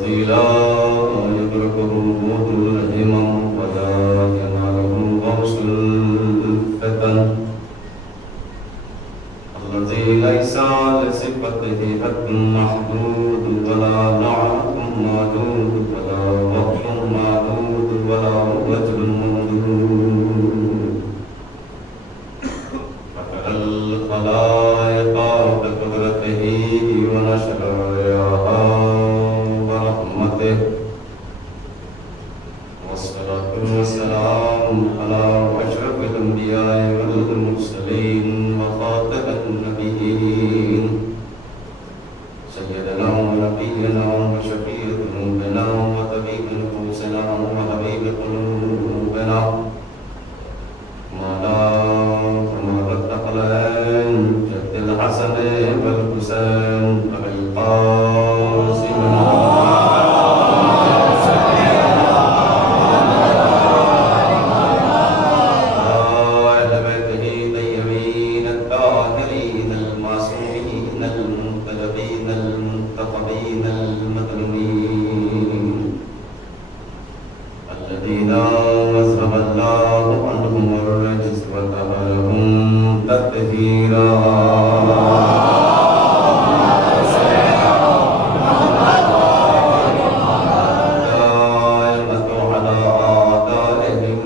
الذي لا يدركه الهمم ولا يناله غوص الفتن الذي ليس لصفته حد محدود ولا نعت موجود ولا وقت معدود ولا وجه ممدود فكر الخلائق بقدرته ونشر رياها ورحمته والصلاة والسلام على أشرف الأنبياء والمرسلين وخاتم النبيين سيدنا ونبينا وشفيع ذنوبنا وطبيب نفوسنا وحبيب قلوبنا مولانا الثقلين جد الحسن والحسين أبي القاسم الذين أذهب الله عنهم الرجس وطهرهم تطهيرا دائمة على آثارهم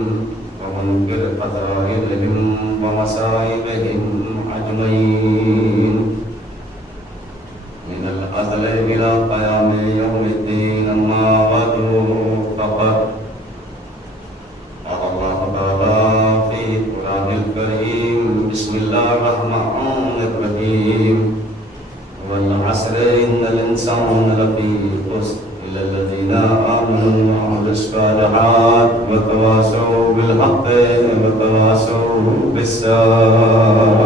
ومنكر فضائلهم ومصائبهم أجمعين من الأزل إلى قيام يوم الدين أما بعد فقد قال الله تعالى في القرآن الكريم بسم الله الرحمن الرحيم والعصر إن الإنسان لفي خسر إلا الذين آمنوا وعملوا الصالحات وتواصوا بالحق وتواصوا بالصبر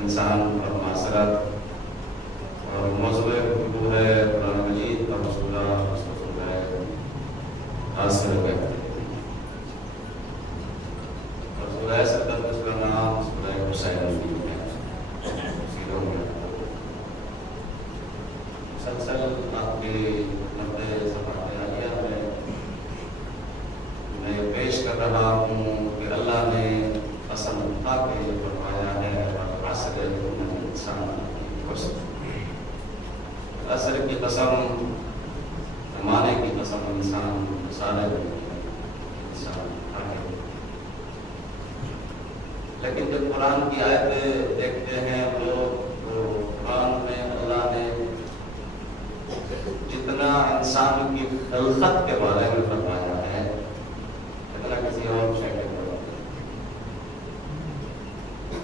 انسان اور معاشرت اور موضوع گفتگو ہے قرآن مجید اور رسول اللہ صلی اللہ علیہ وسلم حاصل ہے اور سورہ صدر اس کا نام سورہ حسین بھی ہے سیروں میں مسلسل آپ کے 90 صفحات عالیہ میں پیش کر رہا ہوں کہ اللہ نے پسند تھا کہ یہ فرمایا ہے عصر انسان عصر کی قسم زمانے کی قسم انسان سارے انسان ہے لیکن جب قرآن کی آیتیں دیکھتے ہیں لوگ تو قرآن میں اللہ نے جتنا انسان کی خلقت کے بارے میں فرمایا ہے اتنا کسی اور شے کے بارے میں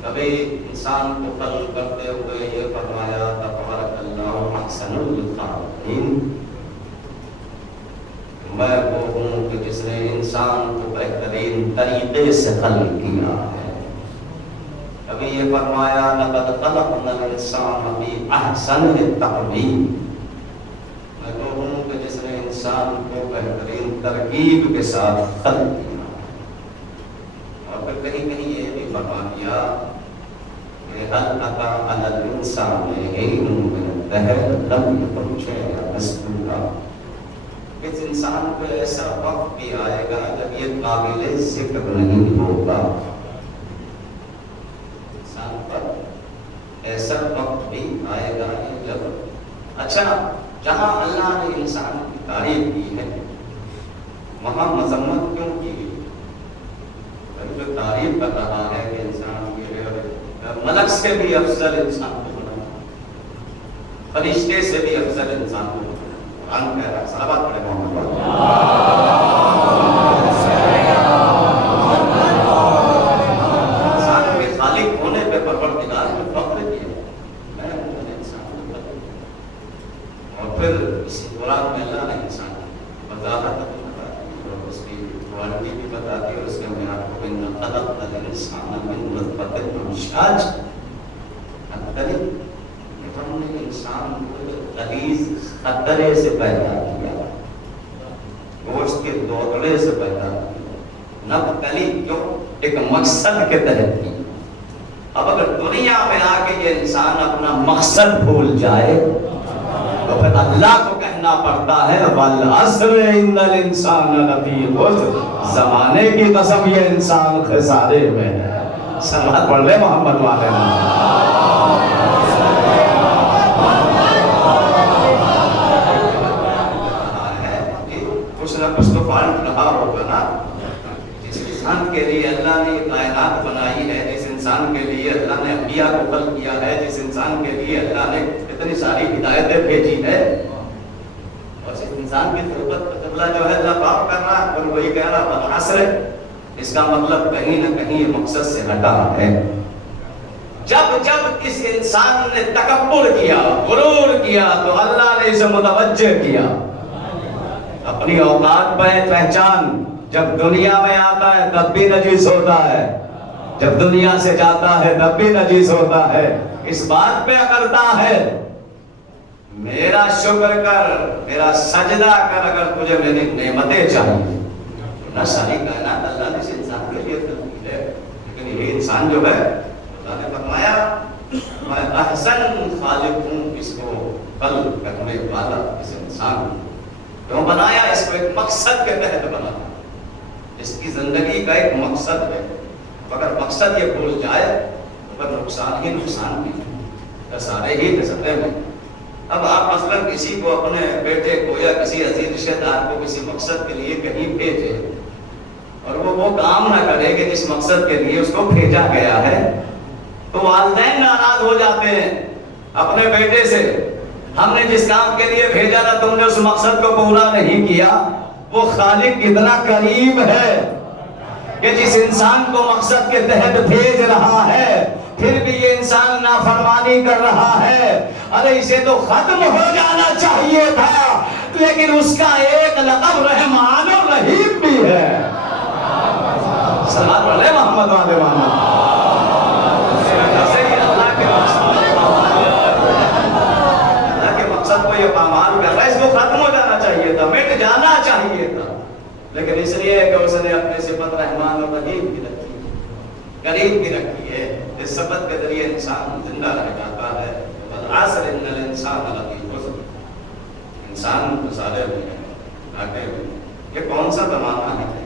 کبھی انسان کو خلق کرتے ہوئے یہ فرمایا تبارک اللہ احسن الخالقین میں وہ ہوں کہ جس نے انسان کو بہترین طریقے سے خلق کیا ہے کبھی یہ فرمایا لقد خلقنا الانسان فی احسن تقویم میں وہ ہوں کہ جس نے انسان کو بہترین ترکیب کے ساتھ خلق کیا اور پھر کہیں کہیں یہ بھی فرما دیا هل أتى على الإنسان حين من الدهر لم يكن شيئا مذكورا اس انسان کو ایسا وقت بھی آئے گا جب یہ قابل ذکر نہیں ہوگا انسان پر ایسا وقت بھی آئے گا جب اچھا جہاں اللہ نے انسان کی تعریف کی ہے وہاں مذمت کیوں کی جو تعریف کر رہا ہے کہ انسان ملک سے بھی افضل انسان کو بنا فرشتے سے بھی افضل انسان کو بنا قرآن کہہ رہا ہے صحابہ پڑھے محمد انسان کے خالق ہونے پہ پروردگار نے فخر کیا میں ہوں انسان اور پھر اس قرآن میں اللہ نے انسان وضاحت اور اس کی کوالٹی بھی بتا دی اور اس کے میں آپ کو ان خلق الانسان من نطفة نطفة أمشاج الطريق ہم نے انسان کو غلیظ خطرے سے پیدا کیا، گوشت کے دوڑے سے پیدا کیا، نبتلی کیوں؟ ایک مقصد کے تحت کی۔ اب اگر دنیا میں آ کے یہ انسان اپنا مقصد بھول جائے تو پھر اللہ کو کہنا پڑتا ہے والعصر ان الانسان لفی خسر، زمانے کی قسم یہ انسان خسارے میں ہے۔ صلوات پڑھ لے محمد والے کچھ نہ کچھ تو فالٹ رہا ہوگا نا۔ جس انسان کے لیے اللہ نے کائنات بنائی ہے، جس انسان کے لیے اللہ نے انبیاء کو خلق کیا ہے، جس انسان کے لیے اللہ نے اتنی ساری ہدایتیں بھیجی ہے، اور اس انسان کی تربت کا قبلہ جو ہے اللہ پاک کر رہا ہے اور وہی کہہ رہا والعصر، اس کا مطلب کہیں نہ کہیں یہ مقصد سے ہٹا ہے۔ جب جب اس انسان نے تکبر کیا، غرور کیا، تو اللہ نے اسے متوجہ کیا اپنی اوقات پہ پہچان۔ جب دنیا میں آتا ہے تب بھی نجیس ہوتا ہے، جب دنیا سے جاتا ہے تب بھی نجیس ہوتا ہے۔ اس بات پہ اکڑتا ہے میرا شکر کر، میرا سجدہ کر اگر تجھے میری نعمتیں چاہیے۔ نہ ساری کائنات اللہ نے اس انسان کے لیے تخلیق ہے، لیکن یہ انسان جو ہے اللہ نے فرمایا میں احسن خالق ہوں، اس کو خلق کرنے والا اس انسان کیوں بنایا؟ اس کو ایک مقصد کے تحت بنایا، اس کی زندگی کا ایک مقصد ہے۔ اگر مقصد یہ بھول جائے تو پھر نقصان ہی نقصان بھی، خسارے ہی خسارے میں۔ اب آپ مثلا کسی کو اپنے بیٹے کو یا کسی عزیز رشتہ دار کو کسی مقصد کے لیے کہیں بھیجے اور وہ کام نہ کرے کہ جس مقصد کے لیے اس کو بھیجا گیا ہے، تو والدین ناراض ہو جاتے ہیں اپنے بیٹے سے، ہم نے جس کام کے لیے بھیجا تھا تم نے اس مقصد کو پورا نہیں کیا۔ وہ خالق اتنا کریم ہے کہ جس انسان کو مقصد کے تحت بھیج رہا ہے پھر بھی یہ انسان نافرمانی کر رہا ہے۔ ارے اسے تو ختم ہو جانا چاہیے تھا، لیکن اس کا ایک لقب رحمان و رحیم بھی ہے۔ صلوات علیہ محمد والے محمد۔ یہ پامال کر رہا ہے، اس کو ختم ہو جانا چاہیے تھا، مٹ جانا چاہیے تھا، لیکن اس لیے کہ اس نے اپنے صفت رحمان اور رحیم بھی رکھی ہے، کریم بھی رکھی ہے۔ اس صفت کے ذریعے انسان زندہ رہ جاتا ہے۔ والعصر ان الانسان لفی خسر، انسان خسارے میں ہے، گھاٹے میں۔ یہ کون سا زمانہ ہے؟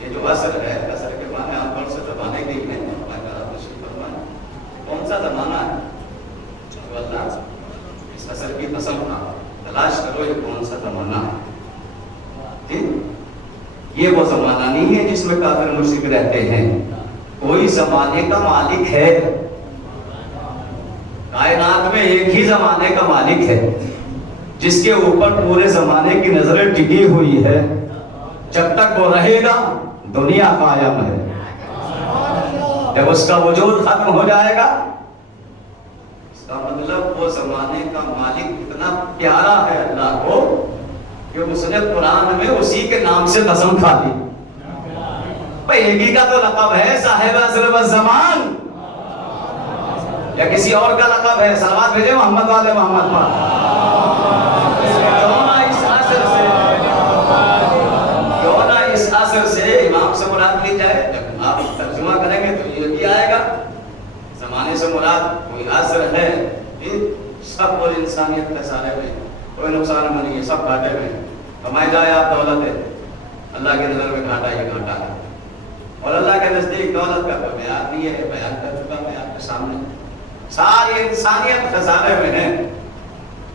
یہ جو عصر ہے، عصر کے معنی عام طور سے زمانے کے ہی ہیں، کون سا زمانہ ہے جو اللہ عصر کی قسم تھا؟ تلاش کرو یہ کون سا زمانہ ہے۔ یہ وہ زمانہ نہیں ہے جس میں کافر مشرک رہتے ہیں، کوئی زمانے کا مالک ہے، کائنات میں ایک ہی زمانے کا مالک ہے جس کے اوپر پورے زمانے کی نظریں ٹکی ہوئی ہے۔ جب تک وہ رہے گا دنیا قائم ہے، جب اس کا وجود ختم ہو جائے گا، مطلب وہ زمانے کا مالک اتنا پیارا ہے اللہ کو کہ اس نے قرآن میں اسی کے نام سے قسم کھا دی۔ بھئی ایک ہی کا تو لقب ہے صاحب عصر والزمان، یا کسی اور کا لقب ہے؟ صلوات بھیجے محمد والے محمد پر۔ کیوں نہ اس عصر سے امام سے مراد لی جائے؟ جب آپ ترجمہ کریں گے تو یہ بھی آئے گا، زمانے سے مراد کوئی عصر ہے، سب وہ انسانیت کے سارے میں کوئی نقصان میں نہیں ہے، سب گھاٹے میں۔ کمائی جائے آپ دولت ہے، اللہ کی نظر میں گھاٹا ہی گھاٹا ہے، اور اللہ کے نزدیک دولت کا کوئی بیان نہیں ہے، بیان کر چکا میں آپ کے سامنے۔ ساری انسانیت خسارے میں ہے،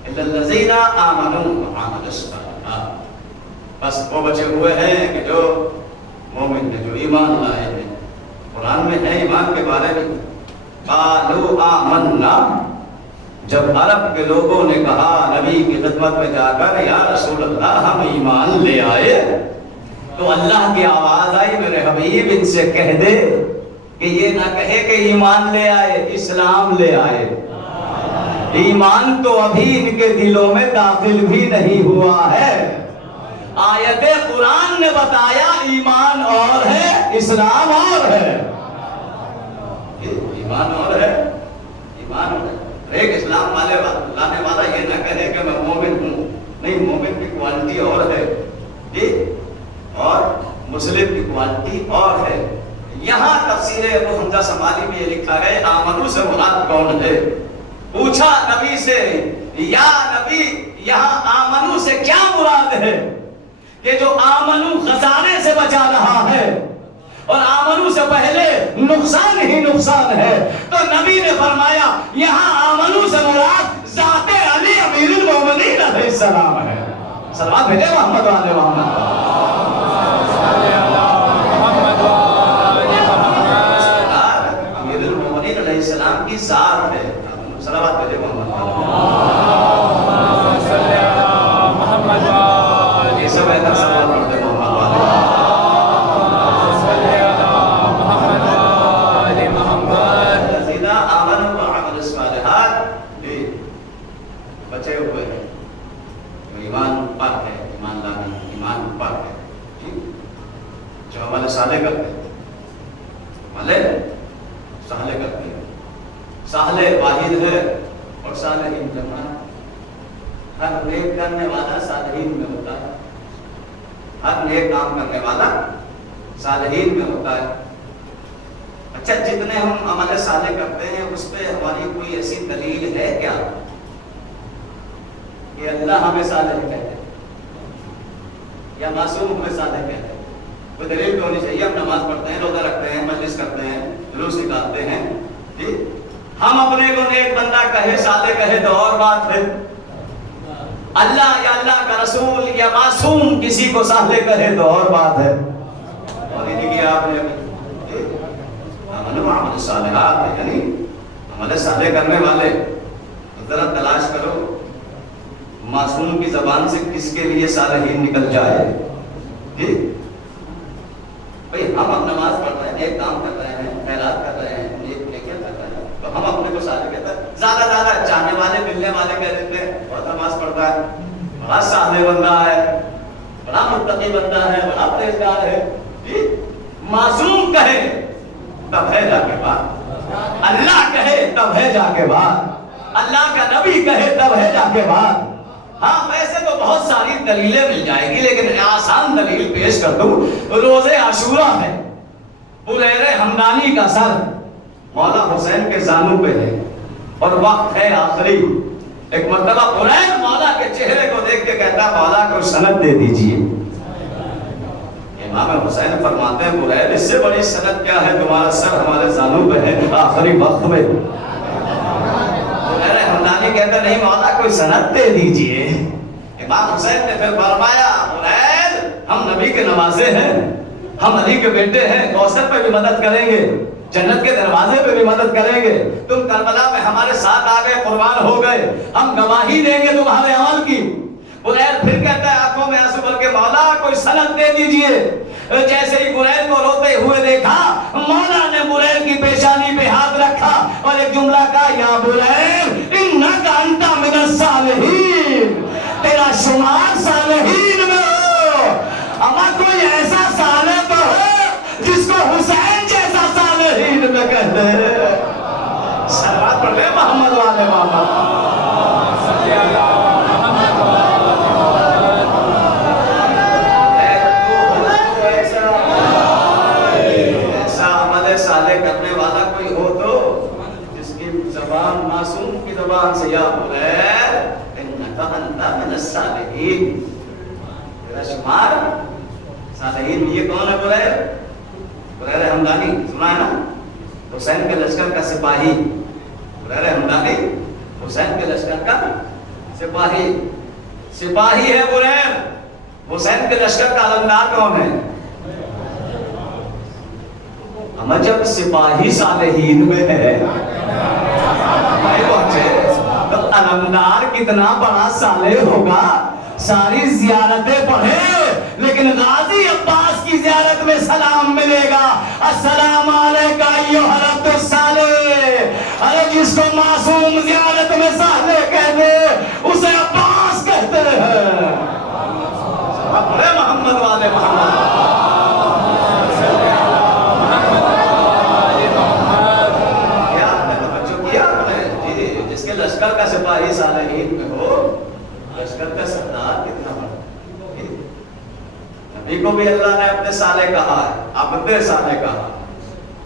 الا الذین آمنوا وعملوا الصالحات، بس وہ بچے ہوئے ہیں کہ جو مومن ہیں، جو ایمان لائے ہیں۔ قرآن میں ہے ایمان کے بارے میں، قالوا آمنا، جب عرب کے لوگوں نے کہا نبی کی خدمت میں جا کر یا رسول اللہ ہم ایمان لے آئے، تو اللہ کی آواز آئی میرے حبیب ان سے کہہ دے کہ یہ نہ کہے کہ ایمان لے آئے، اسلام لے آئے۔ ایمان تو ابھی ان کے دلوں میں داخل بھی نہیں ہوا ہے۔ آیت قرآن نے بتایا ایمان اور ہے، اسلام اور ہے۔ ایمان اور ہے، ایمان اور ہے۔ ایک اسلام لانے والا یہ نہ کہے کہ میں مومن ہوں، نہیں، مومن کی کوالٹی اور ہے جی، اور مسلم کی کوالٹی اور ہے۔ یہاں تفسیر ابو حمزہ سمالی میں یہ لکھا ہے آمنو سے مراد کون ہے؟ پوچھا نبی سے، یا نبی یہاں آمنو سے کیا مراد ہے؟ کہ جو آمنو خزانے سے بچا رہا ہے اور آمنو سے پہلے نقصان ہی نقصان ہے، تو نبی نے فرمایا یہاں آمنو سے مراد ذات علی امیر المومنین علیہ السلام ہے۔ صلوات بھیجے محمد والے محمد۔ امیر المومنین علیہ السلام کی ذات ہے، صلوات بھیجے محمد۔ یہ سب ایسا سوال پڑھتے محمد والے۔ بچے ہوئے ہیں، ایمان پر ہے، ایمان لانا ایمان پر ہے، جو عمل صالح کرتے ہیں، عمل صالح کرتے ہیں، صالح واحد ہے اور صالحین جمع ہے۔ ہر نیک کرنے والا صالحین میں ہوتا ہے، ہر نیک کام کرنے والا صالحین میں ہوتا ہے۔ اچھا، جتنے ہم عمل صالح کرتے ہیں اس پہ ہماری کوئی ایسی دلیل ہے کیا کہ اللہ ہمیں صالح کہتے ہیں یا معصوم ہمیں صالح کہتے ہیں؟ کوئی دلیل تو ہونی چاہیے۔ ہم نماز پڑھتے ہیں، روزہ رکھتے ہیں، مجلس کرتے ہیں، جلوس نکالتے ہیں جی، ہم اپنے کو نیک بندہ کہے، صالح کہے تو اور بات ہے، اللہ یا اللہ کا رسول یا معصوم کسی کو صالح کہے تو اور بات ہے۔ اور یہ کیا آپ نے عمل صالحات، یعنی عمل صالح کرنے والے، ذرا تلاش کرو معصوم کی زبان سے کس کے لیے صالحین نکل جائے جی۔ بھئی ہم اب نماز پڑھ رہے ہیں، ایک کام کر رہے ہیں، خیرات کر رہے ہیں، نیکیاں کر رہے ہیں، تو ہم اپنے کو صالح کہتے ہیں۔ زیادہ چاہنے والے ملنے والے کہہ دیتے ہیں بہت نماز پڑھتا ہے، بڑا صالح بندہ ہے، بڑا متقی بندہ ہے، بڑا پرہیزگار ہے جی۔ معصوم کہے تب ہے جا کے بات، اللہ کہے تب ہے جا کے بات، اللہ کا نبی کہے تب ہے جا کے بات۔ ہاں ویسے تو بہت ساری دلیلیں مل جائے گی، لیکن آسان دلیل پیش کر دوں۔ روز عاشورہ ہے، بریر ہمدانی کا سر مولا حسین کے زانو پہ ہے اور وقت ہے آخری۔ ایک مرتبہ بریر مولا کے چہرے کو دیکھ کے کہتا مولا کو سند دے دیجئے۔ امام حسین فرماتے ہیں بریر اس سے بڑی سند کیا ہے، تمہارا سر ہمارے زانو پہ ہے آخری وقت میں۔ ہمدانی کہتا نہیں مولا کوئی سند دے دیجئے۔ امام حسین نے پھر فرمایا بریر ہم نبی کے نوازے ہیں، ہم علی کے بیٹے ہیں، کوثر پہ بھی مدد کریں گے، جنت کے دروازے پہ بھی مدد کریں گے، تم کربلا میں ہمارے ساتھ آ گئے، قربان ہو گئے، ہم گواہی دیں گے تمہارے عمل کی۔ بریر پھر کہتا ہے آنکھوں میں آنسو بھر کے مولا کوئی سند دے دیجئے۔ جیسے ہی بریر کو روتے ہوئے دیکھا، مولا نے بریر کی پیشانی پہ ہاتھ رکھا اور ایک جملہ کہا یا بریر انک انت من الصالحین، تیرا شمار صالحین میں ہو۔ اما کوئی ایسا صالح تو ہے جس کو حسین جیسا صالحین میں کہتے ہیں۔ صلوات پڑھ لے محمد والے محمد۔ کرنے والا کوئی ہو تو جس کی زبان معصوم کی زبان سے یا بریر انک انت من الصالحین، تیرا شمار صالحین میں۔ یہ کون ہے بریر؟ بریر ہمدانی، سنا ہے نا، حسین کے لشکر کا سپاہی۔ بریر ہمدانی حسین کے لشکر کا سپاہی، سپاہی ہے بریر۔ حسین کے لشکر کا علمدار کون ہے؟ ہم جب سپاہی صالحین میں ہے تو علمدار کتنا بڑا صالح ہوگا۔ ساری زیارتیں پڑھے لیکن غازی عباس کی زیارت میں سلام ملے گا، السلام علیکہ ایھا العبد الصالح۔ ارے جس کو معصوم زیارت میں صالح کہتے اسے عباس کہتے ہیں۔ ارے محمد والے محمد۔ صالحین میں ہو، لشکر کا سردار کتنا بڑا. نبی کو بھی اللہ نے اپنے صالح کہا ہے، اپنے صالح کہا.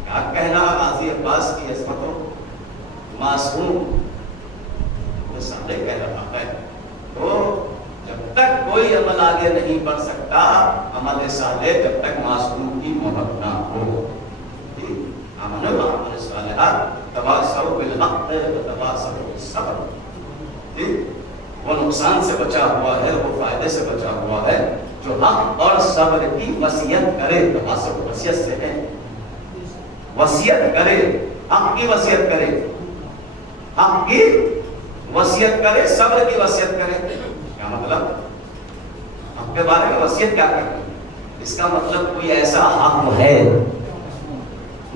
کیا کہنا غازی عباس کی عظمت ہو، معصوم وہ صالح کہہ رہا ہے. تو جب تک کوئی عمل آگے نہیں بڑھ سکتا عمل صالح، جب تک معصوم کی محبت نہ ہو. آمنوا وعملوا الصالحات تواصوا بالحق وتواصوا بالصبر. وہ نقصان سے بچا ہوا ہے، وہ فائدے سے بچا ہوا ہے جو حق اور صبر کی وصیت کرے. تواصوا وصیت سے ہے، وصیت کرے، حق کی وصیت کرے، حق کی وصیت کرے، صبر کی وصیت کرے. کیا مطلب؟ حق کے بارے میں وصیت کیا کرے؟ اس کا مطلب کوئی ایسا حق ہے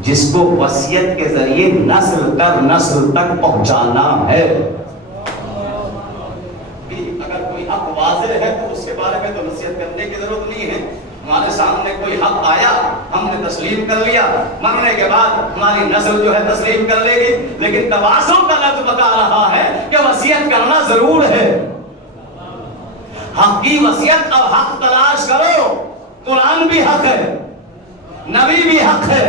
جس کو وصیت کے ذریعے نسل در نسل تک پہنچانا ہے. اگر کوئی حق واضح ہے تو اس کے بارے میں تو نصیحت کرنے کی ضرورت نہیں ہے. ہمارے سامنے کوئی حق آیا، ہم نے تسلیم کر لیا، مرنے کے بعد ہماری نسل جو ہے تسلیم کر لے گی. لیکن تواصل کا لفظ بتا رہا ہے کہ وصیت کرنا ضرور ہے. حق کی وصیت اور حق تلاش کرو. قرآن بھی حق ہے، نبی بھی حق ہے،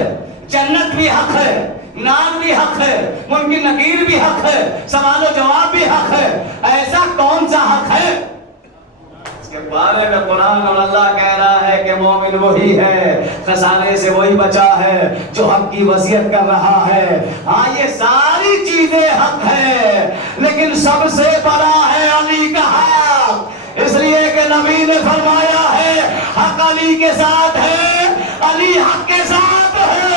جنت بھی حق ہے، نار بھی حق ہے، منکر نکیر بھی حق ہے، سوال و جواب بھی حق ہے. ایسا کون سا حق ہے اس کے بارے میں قرآن اور اللہ کہہ رہا ہے کہ مومن وہی ہے، خسارے سے وہی بچا ہے جو حق کی وصیت کر رہا ہے. ہاں یہ ساری چیزیں حق ہے، لیکن سب سے بڑا ہے علی کا حق. اس لیے کہ نبی نے فرمایا ہے حق علی کے ساتھ ہے، علی حق کے ساتھ ہے.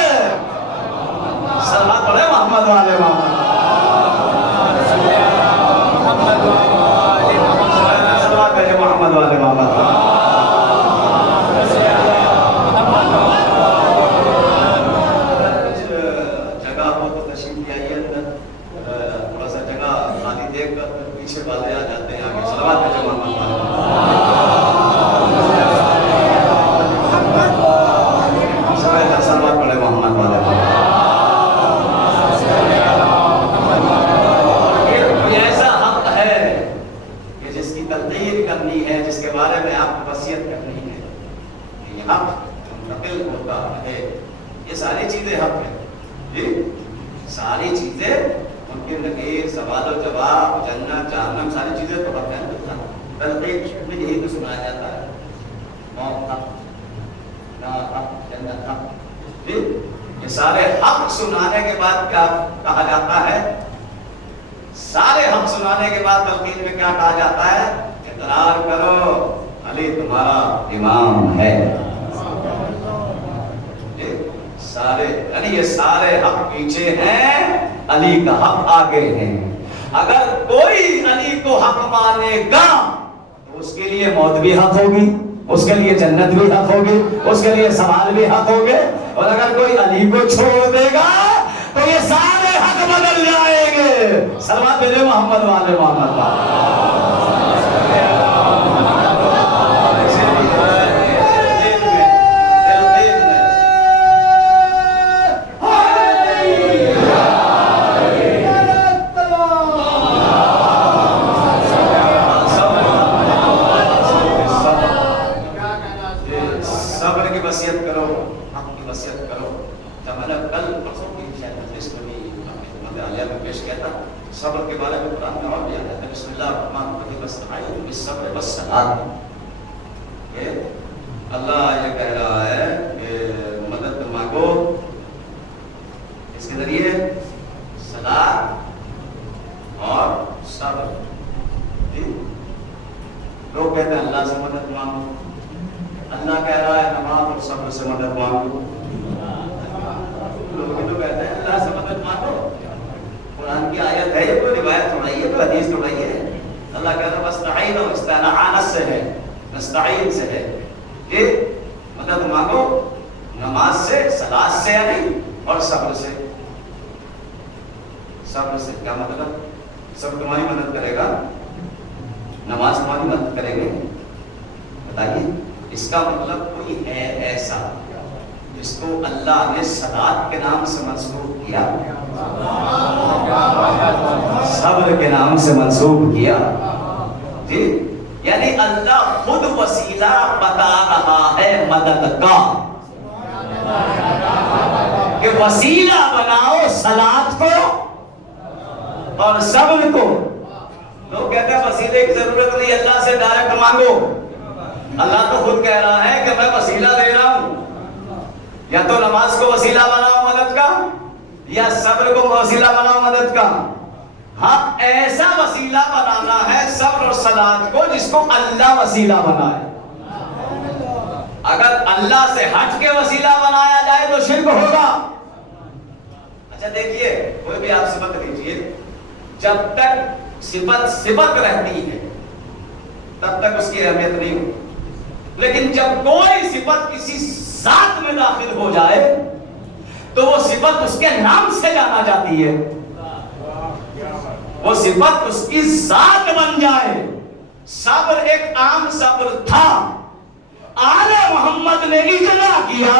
صلوات پڑھے محمد والے محمد، صلوات پڑھے محمد والے محمد. کچھ جگہ ہو تو تشریف لے آئیے، تھوڑا سا جگہ خالی دیکھ کر پیچھے والے آ جاتے ہیں آگے. صلوات پڑھے محمد والے. صلوات پڑھے محمد والے. کرنی ہے جس کے بارے میں آپ کو وصیت کرنی ہے، یہ حق منتقل ہوتا ہے. یہ ساری چیزیں حق ہیں جی، ساری چیزیں ممکن نکیر، سوال و جواب، جنت جہنم، ساری چیزیں تو حق ہیں. تلقین میں یہی تو سنایا جاتا ہے، موت حق، نار حق، جنت حق جی. یہ سارے حق سنانے کے بعد کیا کہا جاتا ہے؟ سارے حق سنانے کے بعد تلقین میں کیا کہا جاتا ہے؟ اقرار کرو علی تمہارا امام ہے. سارے یعنی یہ سارے حق پیچھے ہیں، علی کا حق آگے ہے. اگر کوئی علی کو حق مانے گا تو اس کے لیے موت بھی حق ہوگی، اس کے لیے جنت بھی حق ہوگی، اس کے لیے سوال بھی حق ہوگے. اور اگر کوئی علی کو چھوڑ دے گا تو یہ سارے حق بدل جائیں گے. صلوات میرے محمد والے محمد والے. صبر کے بارے میں قرآن میں اور بھی آتا ہے. بسم اللہ الرحمن الرحیم واستعینوا بالصبر والصلاۃ. اللہ یہ کہہ رہا ہے کہ مدد مانگو اس کے ذریعے صلاۃ اور صبر. لوگ کہتے ہیں اللہ سے مدد مانگو، اللہ کہہ رہا ہے نماز اور صبر سے مدد مانگو. لوگ تو کہتے ہیں اللہ سے مدد مانگو. قرآن کی آیت ہے، یہ کوئی روایت تھوڑی ہے، کوئی حدیث تھوڑی ہے. اللہ کہتا ہے واستعینوا، استعانہ سے ہے، نستعین سے ہے کہ مدد مانگو نماز سے، صلاۃ سے یعنی، اور صبر سے. صبر سے کیا مطلب؟ صبر تمہاری مدد کرے گا، نماز تمہاری مدد کرے گی. بتائیے اس کا مطلب کوئی ہے ایسا جس کو اللہ نے صلاۃ کے نام سے منسوب کیا؟ صبر کے نام سے منسوب کیا جی، یعنی اللہ خود وسیلہ بتا رہا ہے مدد کا کہ وسیلہ بناؤ صلاۃ کو اور صبر کو. لوگ کہتے ہیں وسیلے کی ضرورت نہیں، اللہ سے ڈائریکٹ مانگو. اللہ تو خود کہہ رہا ہے کہ میں وسیلہ دے رہا ہوں، یا تو نماز کو وسیلہ بناؤ مدد کا، یا صبر کو وسیلہ بناؤ مدد کا. ہاں ایسا وسیلہ بنانا ہے صبر اور صلاۃ کو جس کو اللہ وسیلہ بنائے. اگر اللہ سے ہٹ کے وسیلہ بنایا جائے تو شرک ہوگا. اچھا دیکھیے، کوئی بھی آپ صفت لیجیے، جب تک صفت رہتی ہے تب تک اس کی اہمیت نہیں ہوتی، لیکن جب کوئی صفت کسی ذات میں داخل ہو جائے تو وہ صفت اس کے نام سے جانا جاتی ہے، وہ صفت اس کی ذات بن جائے. صبر ایک عام صبر تھا، آل محمد نے اجرا کیا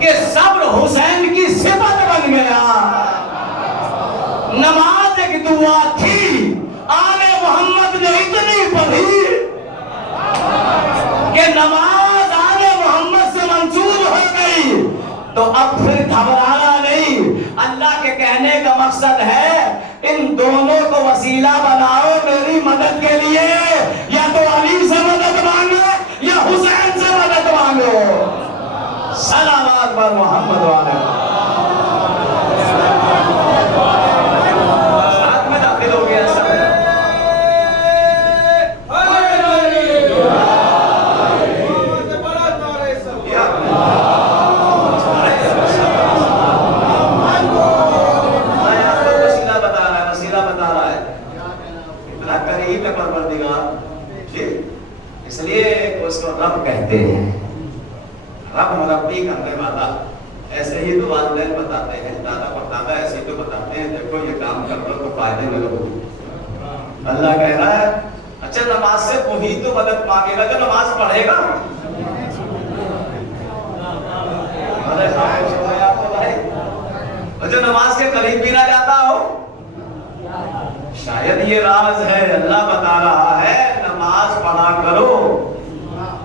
کہ صبر حسین کی صفت بن گیا. نماز ایک دعا تھی، آل محمد نے اتنی پڑھی کہ نماز آل محمد سے منسوب ہو گئی. تو اب پھر گھبرانا نہیں. اللہ کے کہنے کا مقصد ہے ان دونوں کو وسیلہ بناؤ میری مدد کے لیے، یا تو علی سے مدد مانگو یا حسین سے مدد مانگو. صلوات پر محمد والے ساتھ میں داخل ہو گیا سب. اس لیے اس کو رب کہتے ہیں، رب مربی کرنے والا. ایسے ہی تو والدین بتاتے ہیں، دادا پردادا ایسے ہی تو بتاتے ہیں، دیکھو یہ کام کر لو تو فائدے میں رہو. اللہ کہہ رہا ہے اچھا نماز سے وہی تو مدد مانگے گا جو نماز پڑھے گا. جو نماز کے قریب بھی نہ جاتا ہو. شاید یہ راز ہے، اللہ بتا رہا ہے نماز پڑھا کرو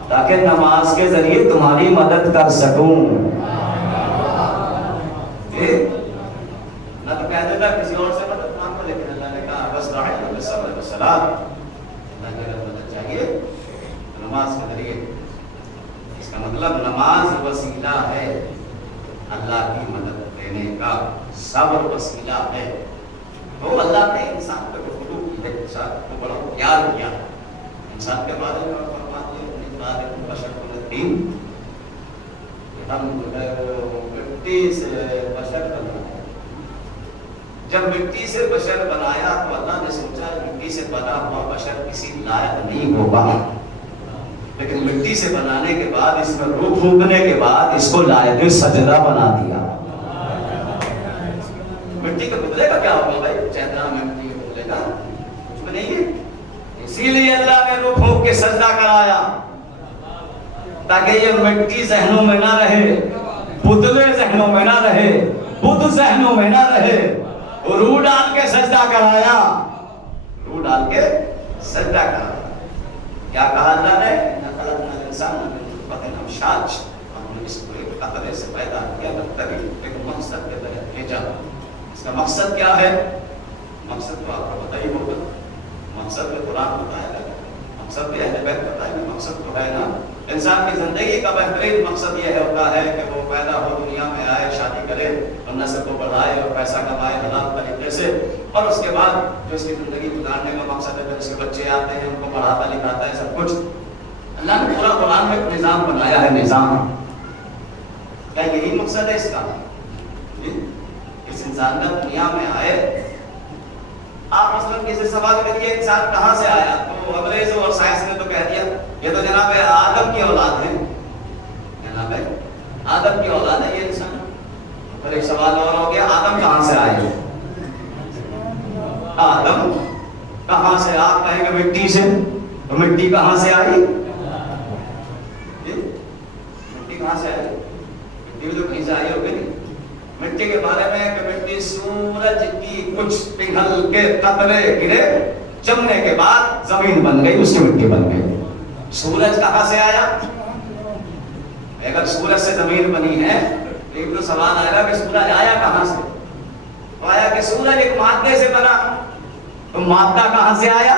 تاکہ نماز کے ذریعے تمہاری مدد کر سکوں. نہ تو کہتے تھا کسی اور سے مدد مانگو، لیکن اللہ نے کہا بس صبر و صلاۃ، اللہ کی مدد چاہیے نماز کے ذریعے. اس کا مطلب نماز وسیلہ ہے اللہ کی مدد دینے کا، صبر وسیلہ ہے. تو اللہ نے انسان کو گفتگو کی ہے، انسان کو بڑا پیار کیا. انسان کے بارے میں فرماتے ہیں بشر کو دین، ہم جو ہے وہ مٹی سے بشر بنایا. جب مٹی سے بشر بنایا تو اللہ نے سوچا مٹی سے بنا ہوا بشر کسی لائق نہیں ہوگا، لیکن مٹی سے بنانے کے بعد اس میں روح پھونکنے کے بعد اس کو لائق سجدہ بنا دیا. مٹی کے پتلے کا کیا ہوگا بھائی، چہرہ میں مٹی کے پتلے کا کچھ بھی نہیں ہے. اسی لیے اللہ نے روح پھونک کے سجدہ کرایا تاکہ یہ مٹی ذہنوں میں نہ رہے، پتلے ذہنوں میں نہ رہے، بت ذہنوں میں نہ رہے. روح ڈال کے سجدہ کرایا، روح ڈال کے سجدہ کرایا. کیا کہا اللہ نے، خلقنا الانسان من نطفۃ امشاج، ہم نے اس کو ایک قطرے سے پیدا کیا تبھی ایک مقصد کے تحت بھیجا. اس کا مقصد کیا ہے؟ مقصد تو آپ کو پتہ ہی ہوگا. مقصد تو قرآن بتایا گیا، مقصد بھی اہل بیت بتائے گا. مقصد تو ہے نا انسان کی زندگی کا بہترین مقصد یہ ہوتا ہے کہ وہ پیدا ہو، دنیا میں آئے، شادی کرے اور نسل کو بڑھائے اور پیسہ کمائے حلال طریقے سے، اور اس کے بعد جو اس کی زندگی گزارنے کا مقصد ہے پھر اس کے بچے آتے ہیں ان کو پڑھاتا لکھاتا ہے سب کچھ. اللہ نے پورا قرآن میں ایک نظام بنایا ہے. نظام کیا یہی مقصد ہے اس کا؟ اس انسان کا دنیا میں آئے. آپ مثلا کسی سوال کریے انسان کہاں سے آیا تو انگریز اور سائنس نے تو کہہ دیا یہ تو جناب آدم کی اولاد ہے، جناب آدم کی اولاد ہے یہ انسان. پھر ایک سوال اور ہو گیا آدم کہاں سے آئے؟ آدم کہاں سے؟ آپ کہیں گے مٹی سے، تو مٹی کہاں سے آئی؟ مٹی کہاں سے آئی؟ مٹی بھی تو کہیں سے آئی ہوگی نہیں. مٹی کے بارے میں کہ مٹی سورج کی کچھ پگھل کے قطرے گرے، جمنے کے بعد زمین بن گئی، اس کی مٹی بن گئی۔ سورج کہاں سے آیا؟ اگر سورج سے زمین بنی ہے تو ایک تو سوال آئے گا کہ سورج آیا کہاں سے؟ تو آیا کہ سورج ایک مادے سے بنا، تو مادہ کہاں سے آیا؟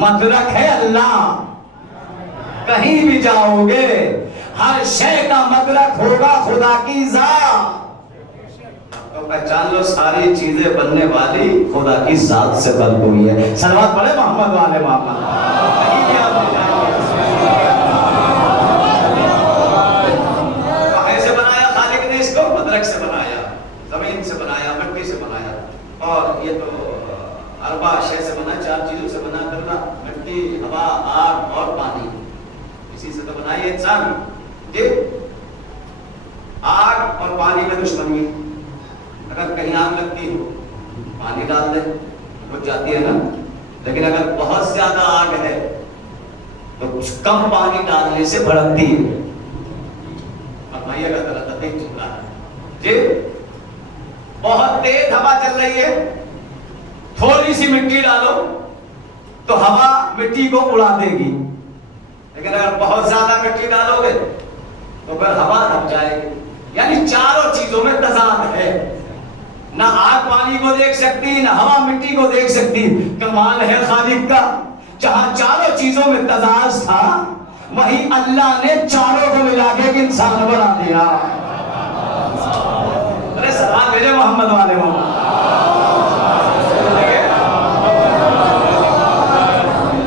مدرک ہے اللہ۔ کہیں بھی جاؤ گے ہر شے کا مدرک ہوگا خدا کی ذات۔ تو پہچان لو ساری چیزیں بننے والی خدا کی ذات سے بن ہوئی ہے۔ صلوات پڑھے محمد والے محمد۔ کہاں سے بنایا خالق نے اس کو؟ مدرک سے بنایا، زمین سے بنایا، مٹی سے بنایا، اور یہ تو اربع اشیاء سے بنا، 4 چیزوں سے بنا کرنا، مٹی، ہوا، آگ اور پانی، اسی سے تو بنائی انسان۔ جی آگ اور پانی میں دشمنی، اگر کہیں آگ لگتی ہو پانی ڈال دے بجھ جاتی ہے نا، لیکن اگر بہت زیادہ آگ ہے تو کم پانی ڈالنے سے بھڑکتی ہے۔ فرمائیے گا ذرا تحقیق چل رہا ہے جی، بہت تیز ہوا چل رہی ہے، تھوڑی سی مٹی ڈالو تو ہوا مٹی کو اڑا دے گی، لیکن اگر بہت زیادہ مٹی ڈالو گے تو پھر ہوا دب جائے گی۔ یعنی چاروں چیزوں میں تضاد ہے، نہ آگ پانی کو دیکھ سکتی، نہ ہوا مٹی کو دیکھ سکتی۔ کمال ہے خالق کا، جہاں چاروں چیزوں میں تضاد تھا وہی اللہ نے چاروں کو ملا کے ایک انسان بنا دیا۔ ارے سلام میرے محمد والے محمد۔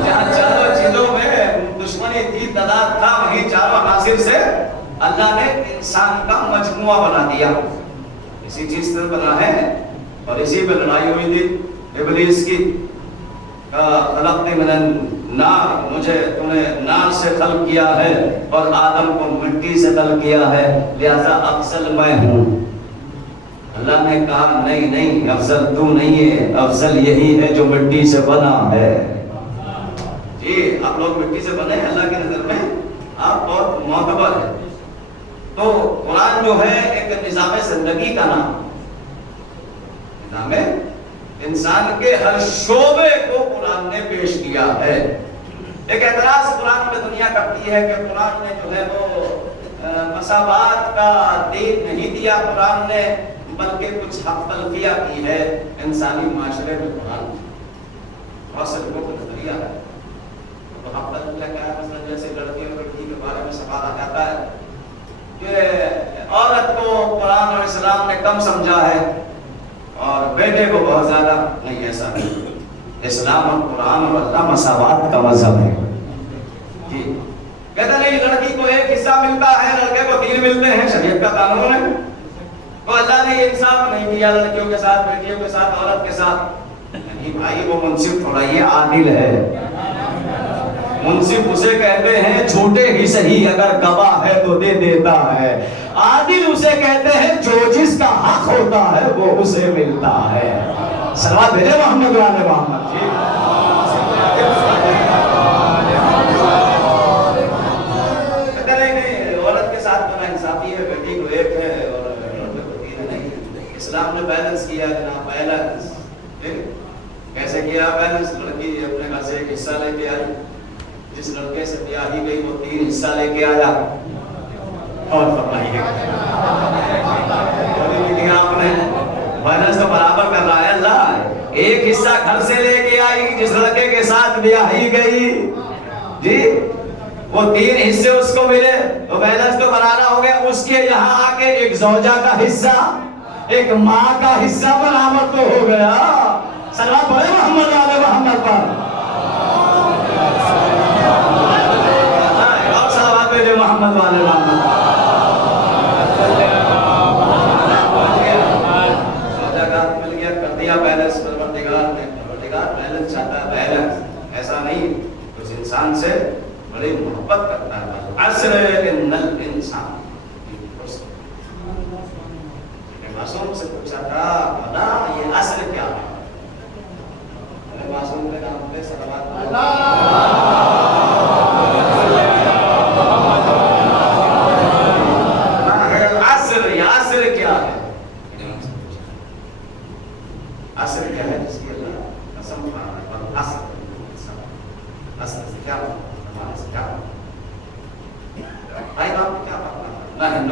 جہاں چاروں چیزوں میں دشمنی تھی، تضاد تھا، وہی چاروں عناصر سے اللہ نے انسان کا مجموعہ بنا دیا۔ اسی چیز سے بنا ہے اور اسی پہ لڑائی ہوئی تھی ابلیس کی۔ خلقتنی من النار، مجھے تو نے نار سے خلق کیا ہے اور آدم کو مٹی سے خلق کیا ہے، لہذا افضل میں ہوں۔ اللہ نے کہا نہیں نہیں، افضل تو نہیں ہے، افضل یہی ہے جو مٹی سے بنا ہے۔ جی آپ لوگ مٹی سے بنے ہیں، اللہ کی نظر میں آپ بہت معتبر ہیں۔ تو قرآن جو ہے ایک نظام زندگی کا نام، نظام انسان کے ہر شعبے کو قرآن نے پیش کیا ہے۔ ایک اعتراض قرآن میں دنیا کرتی ہے کہ قرآن نے جو ہے وہ مساوات کا دین نہیں دیا قرآن نے، بلکہ کچھ حق تلفیہ کی ہے انسانی معاشرے میں۔ قرآن بہت سے لوگوں کا نظریہ ہے، تو حق تلفیہ کیا ہے؟ مثلا جیسے لڑکی اور لڑکی کے بارے میں سوال آ جاتا ہے کہ عورت کو قرآن اور اسلام نے کم سمجھا ہے اور بیٹے کو بہت زیادہ۔ نہیں، ایسا نہیں، اسلام اور قرآن اور اللہ مساوات کا مذہب ہے۔ جی کہتے نہیں لڑکی کو ایک حصہ ملتا ہے، لڑکے کو 3 ملتے ہیں، شریعت کا قانون ہے۔ تو اللہ نے انصاف نہیں کیا لڑکیوں کے ساتھ، بیٹیوں کے ساتھ، عورت کے ساتھ۔ نہیں بھائی، وہ منصف تھوڑا یہ عادل ہے۔ منصف اسے کہتے ہیں جھوٹے ہی صحیح اگر گواہ ہے تو دے دیتا ہے، عادل اسے کہتے ہیں جو جس کا حق ہوتا ہے وہ اسے ملتا ہے۔ صلوات بھیجے محمد والے محمد۔ نہیں، عورت کے ساتھ تو انصافی ہے، بیٹی کو 1 ہے اور لڑکے کو 3 ہے۔ نہیں، اسلام نے بیلنس کیا جناب، بیلنس۔ کیسے کیا بیلنس؟ لڑکی اپنے گھر سے 1 حصہ لے کے آئی، جس لڑکے سے بیاہی گئی وہ 3 حصہ لے کے آیا، اور فرمائیے آپ نے بیلنس تو برابر کر رہا ہے اللہ۔ 1 حصہ گھر سے لے کے آئی جس لڑکے کے ساتھ بیاہی گئی، جی وہ 3 حصے اس کو ملے، تو بیلنس تو برابر ہو گیا۔ اس کے یہاں آ کے ایک زوجہ کا حصہ، ایک ماں کا حصہ برابر تو ہو گیا۔ صلوات پڑھے محمد والے محمد پر۔ محمد والے محمد مل گیا، کر دیا بیلنس۔ پروردگار بیلنس چاہتا ہے، بیلنس ایسا نہیں، اس انسان سے بڑی محبت کرتا ہے۔ عصر ان الانسان، معصوم سے پوچھا تھا بنا یہ عصر کیا ہے؟ معصوم کے نام پہ صلوات عصر کیا ہے؟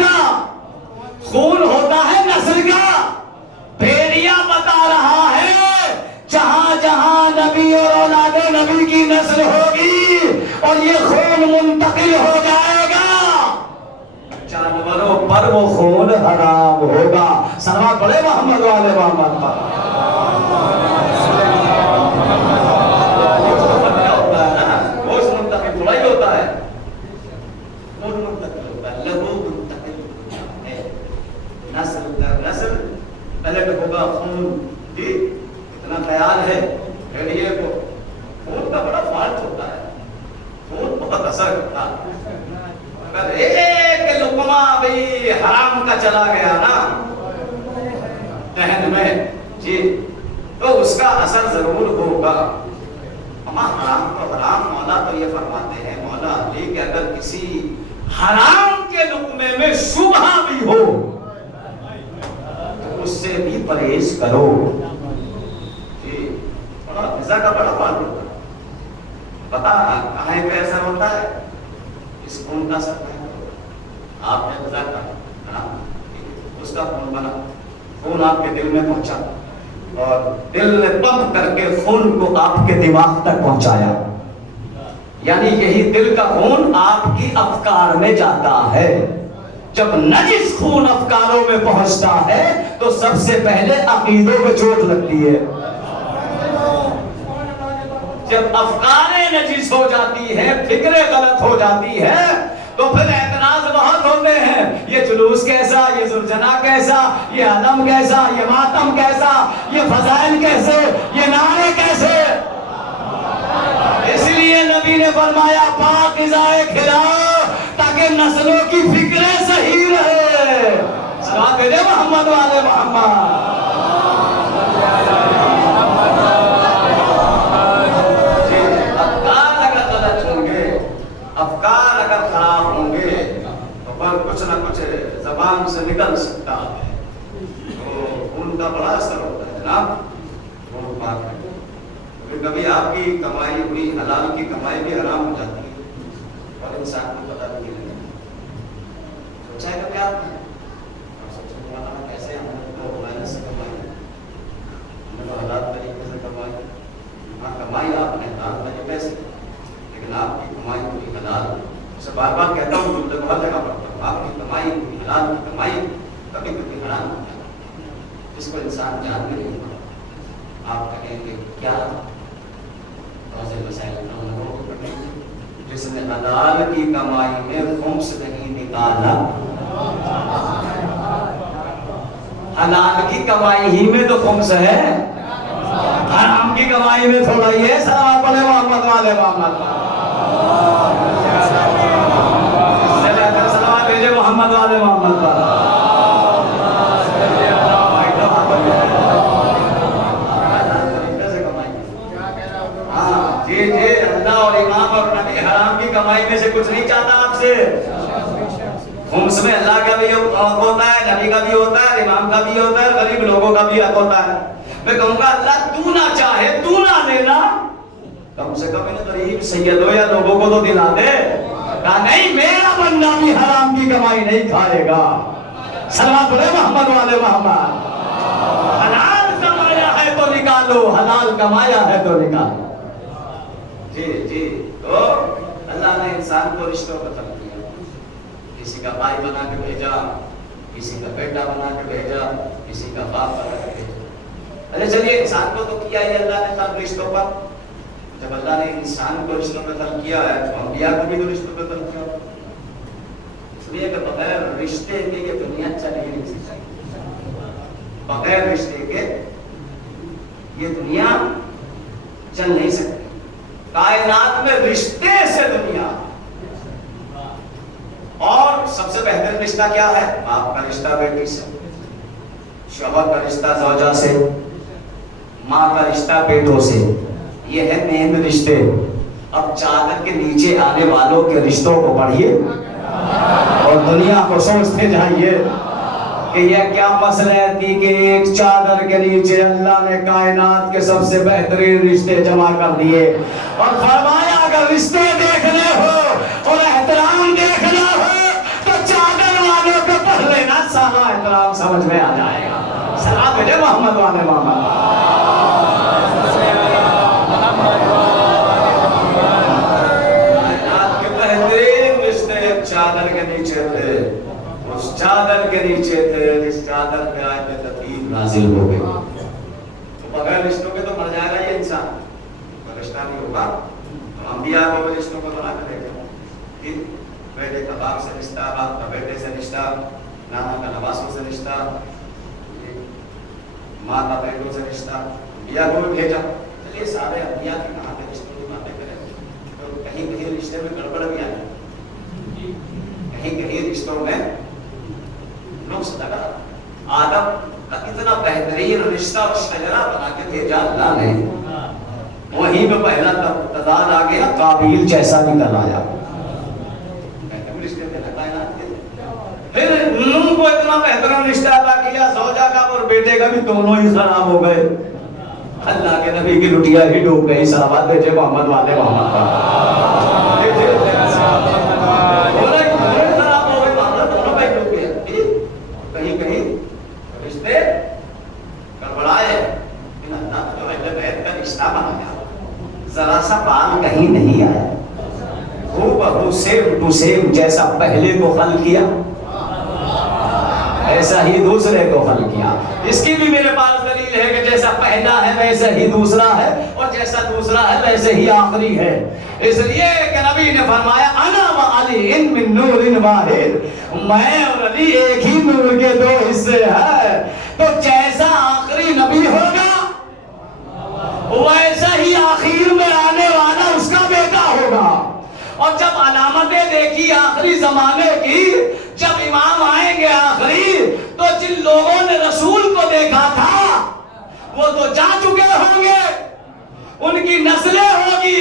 کا، خون ہوتا ہے نسل کا. بھیڑیا بتا رہا ہے جہاں جہاں نبی اور اولاد نبی کی نسل ہوگی اور یہ خون منتقل ہو جائے گا، جانوروں پر وہ خون حرام ہوگا. صلوات پڑھے محمد والے محمد پر. گوشت منتقل تھوڑا ہی ہوتا ہے، خون منتقل ہوتا ہے، لہو منتقل ہوتا ہے. نسل در نسل الگ ہوگا خون. جی اتنا خیال ہے بھیڑیے کو. خون کا بڑا فالٹ ہوتا ہے، خون بہت اثر کرتا ہے. اگر ایک لقمہ بھی حرام کا چلا گیا نا دہن میں جی تو اس کا اثر ضرور ہوگا. اما حرام کو حرام مولا تو یہ فرماتے ہیں مولا علی کہ اگر کسی حرام کے لقمے میں شبہ بھی ہو تو اس سے بھی پرہیز کرو. جی بڑا غذا کا بڑا فالٹ ہوتا ہے. پتا کہاں پہ اثر ہوتا ہے؟ اس خون کا اثر ہے. آپ نے غذا کا اس کا خون بنا، خون آپ کے دل میں پہنچا اور دل نے پمپ کر کے خون کو آپ کے دماغ تک پہنچایا. یعنی یہی دل کا خون آپ کی افکار میں جاتا ہے. جب نجس خون افکاروں میں پہنچتا ہے تو سب سے پہلے عقیدوں کو چوٹ لگتی ہے. جب افکاریں نجس ہو جاتی ہیں، فکریں غلط ہو جاتی ہیں تو پھر اعتراض بہت ہوتے ہیں. یہ جلوس کیسا، یہ زرجنا کیسا، یہ علم کیسا، یہ ماتم کیسا، یہ فضائل کیسے، یہ نعرے کیسے. اس لیے نبی نے فرمایا پاک غذائیں کھلاؤ تاکہ نسلوں کی فکریں صحیح رہے. صلوات بھیجے محمد والے محمد. افکار اگر خراب ہوں گے تو پر کچھ نہ کچھ زبان سے نکل سکتا ہے. تو ان کا بڑا اثر ہوتا ہے جناب. وہ بات ہے کبھی آپ کی کمائی ہوئی حلال کی کمائی بھی حرام ہو جاتی ہے اور انسان کو پتہ نہیں لگتا. سوچا ہے کبھی آپ نے؟ کیسے ہم نے تو محنت سے کمائی، ہم نے تو حلال طریقے سے کمائی. ہاں کمائی آپ نے حلال طریقے سے، لیکن آپ کی کمائی ہوئی حلال. اسے بار بار کہتا ہوں ہر جگہ پڑھتا ہوں آپ کی کمائی ہوئی حلال کی کمائی کبھی کبھی حرام ہو جاتی ہے جس کو انسان جان بھی نہیں پاتا. آپ کہیں گے کیا روزے مسائل جس نے حلال کی کمائی میں خمس نہیں نکالا. حلال کی کمائی ہی میں تو خمس ہے، حرام کی کمائی میں تھوڑا ہی ہے. صلوات پڑھے محمد والے محمد. صلوات بھیجے محمد والے محمد پر. جی جی اللہ اور امام اور نبی حرام کی کمائی میں سے کچھ نہیں چاہتا آپ سے. خمس میں اللہ کا بھی حق ہوتا ہے، نبی کا بھی ہوتا ہے، امام کا بھی ہوتا ہے، غریب لوگوں کا بھی حق ہوتا ہے. میں کہوں گا اللہ تو نہ چاہے تو نہ دینا، کم سے کم انہیں غریب سیدوں یا لوگوں کو تو دلا دے. کہا نہیں میرا بندہ بھی حرام کی کمائی نہیں کھائے گا. صلوات پڑھے محمد والے محمد. حلال کمایا ہے تو نکالو، حلال کمایا ہے تو نکالو. جی جی تو اللہ نے انسان کو رشتوں کا خلق کیا. کسی کا بھائی بنا کے بھیجا، کسی کا بیٹا بنا کے بھیجا، کسی کا باپ بنا کے بھیجا. ارے چلیے انسان کو تو کیا ہی اللہ نے خلق رشتوں پر. جب اللہ نے انسان کو رشتوں پہ خلق کیا ہے تو انبیاء کو بھی تو رشتوں پہ خلق کیا. اس لیے کہ بغیر رشتے کے یہ دنیا چل ہی نہیں سکتی. بغیر رشتے کے یہ دنیا چل نہیں سکتی. کائنات میں رشتے سے دنیا. اور سب سے بہتر رشتہ کیا ہے؟ باپ کا رشتہ بیٹی سے، شوہر کا رشتہ زوجہ سے، ماں کا رشتہ بیٹوں سے. یہ ہے مین رشتے. اب چادر کے نیچے آنے والوں کے رشتوں کو پڑھیے اور دنیا کو سوچتے جائیے کہ یہ کیا مسئلہ تھی کہ ایک چادر کے نیچے اللہ نے کائنات کے سب سے بہترین رشتے جمع کر دیے اور فرمایا اگر رشتے دیکھنے ہو اور احترام دیکھنا ہو سالہ احترام سمجھ میں آ جائے گا. سلام بھیجے محمد والے محمد. کائنات کے بہترین رشتے چادر کے نیچے تھے. اس چادر کے نیچے تھے جس چادر پہ آیت لطیف نازل ہو گئی. تو بغیر رشتوں کے تو مر جائے گا یہ انسان. رشتہ نہیں ہوگا. انبیاء کو رشتوں کو بنا کر دے گا. بیٹے کا باپ سے رشتہ, باپ کا بیٹے سے رشتہ, نانا کا نواسوں سے رشتہ, ماں کا بیٹوں سے رشتہ. انبیاء کو بھی بھیجا. چلیے سارے انبیاء کی کہاں پہ رشتوں کی باتیں کریں تو کہیں کہیں رشتے میں گڑبڑ بھی آئی, کہیں کہیں رشتوں میں نقص لگا. آدم کا اتنا بہترین رشتہ اور شجرا بنا کے بھیجا اللہ نے, وہیں پہ پہلا تضاد آ گیا, قابیل جیسا نکل آیا. پھر نوح کو اتنا بہترین رشتہ ادا کیا, زوجہ کا اور بیٹے کا بھی دونوں ہی خراب ہو گئے. اللہ کے نبی کی لٹیا ہی ڈوب گئی. صحابہ بھیجے محمد والے محمد کا. خراب ہو گئے, دونوں کا ہی ڈوب گیا. کہیں کہیں رشتے گڑبڑائے. اللہ جو اہل بیت کا رشتہ بنایا ذرا سا بال کہیں نہیں آیا. وہ بہو سیم ٹو سیم جیسا پہلے کو خلق کیا ایسا ہی دوسرے کو خلق کیا. اس کی بھی میرے پاس دلیل ہے کہ جیسا پہلا ہے ویسا ہی دوسرا ہے, اور جیسا دوسرا ہے ویسے ہی آخری ہے. اس لیے کہ نبی نے فرمایا انا و علی ان من نور واحد, میں اور علی ایک ہی نور کے دو حصے ہیں. تو جیسا آخری نبی ہوگا ویسا ہی آخر میں آنے والا اس کا بیٹا ہوگا. اور جب علامتیں دیکھی آخری زمانے کی, جب امام آئیں گے آخری, تو جن لوگوں نے رسول کو دیکھا تھا وہ تو جا چکے ہوں گے, ان کی نسلیں ہوگی.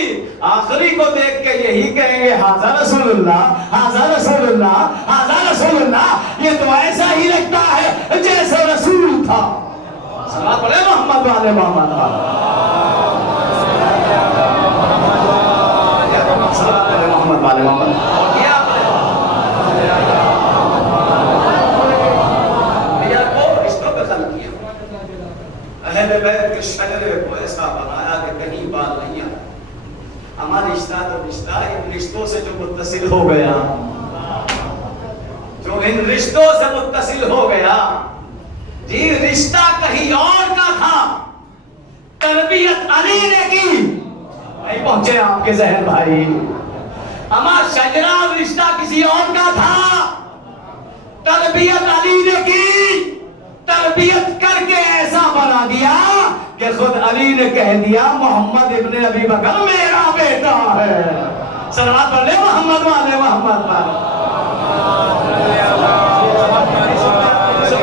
آخری کو دیکھ کے یہی کہیں گے ھذا رسول اللہ, ھذا رسول اللہ, ھذا رسول اللہ. یہ تو ایسا ہی لگتا ہے جیسے رسول تھا. صلوات پڑھے محمد والے محمد کا. محمد والے محمد. رشتوں پہ خلق کیا, اہل بیت کے شجرے کو ایسا بنایا کہ کہیں بال نہیں آیا. ہمارا رشتہ تو رشتہ ان رشتوں سے جو متصل ہو گیا, جو ان رشتوں سے متصل ہو گیا. جی رشتہ کہیں اور کا تھا, تربیت علی نے کی. نہیں پہنچے آپ کے ذہن بھائی. ہمارا شجرا رشتہ کسی اور کا تھا, تربیت علی نے کی. تربیت کر کے ایسا بنا دیا کہ خود علی نے کہہ دیا محمد ابن ابی بکر میرا بیٹا ہے. صلوات پڑھ لے محمد والے محمد پر.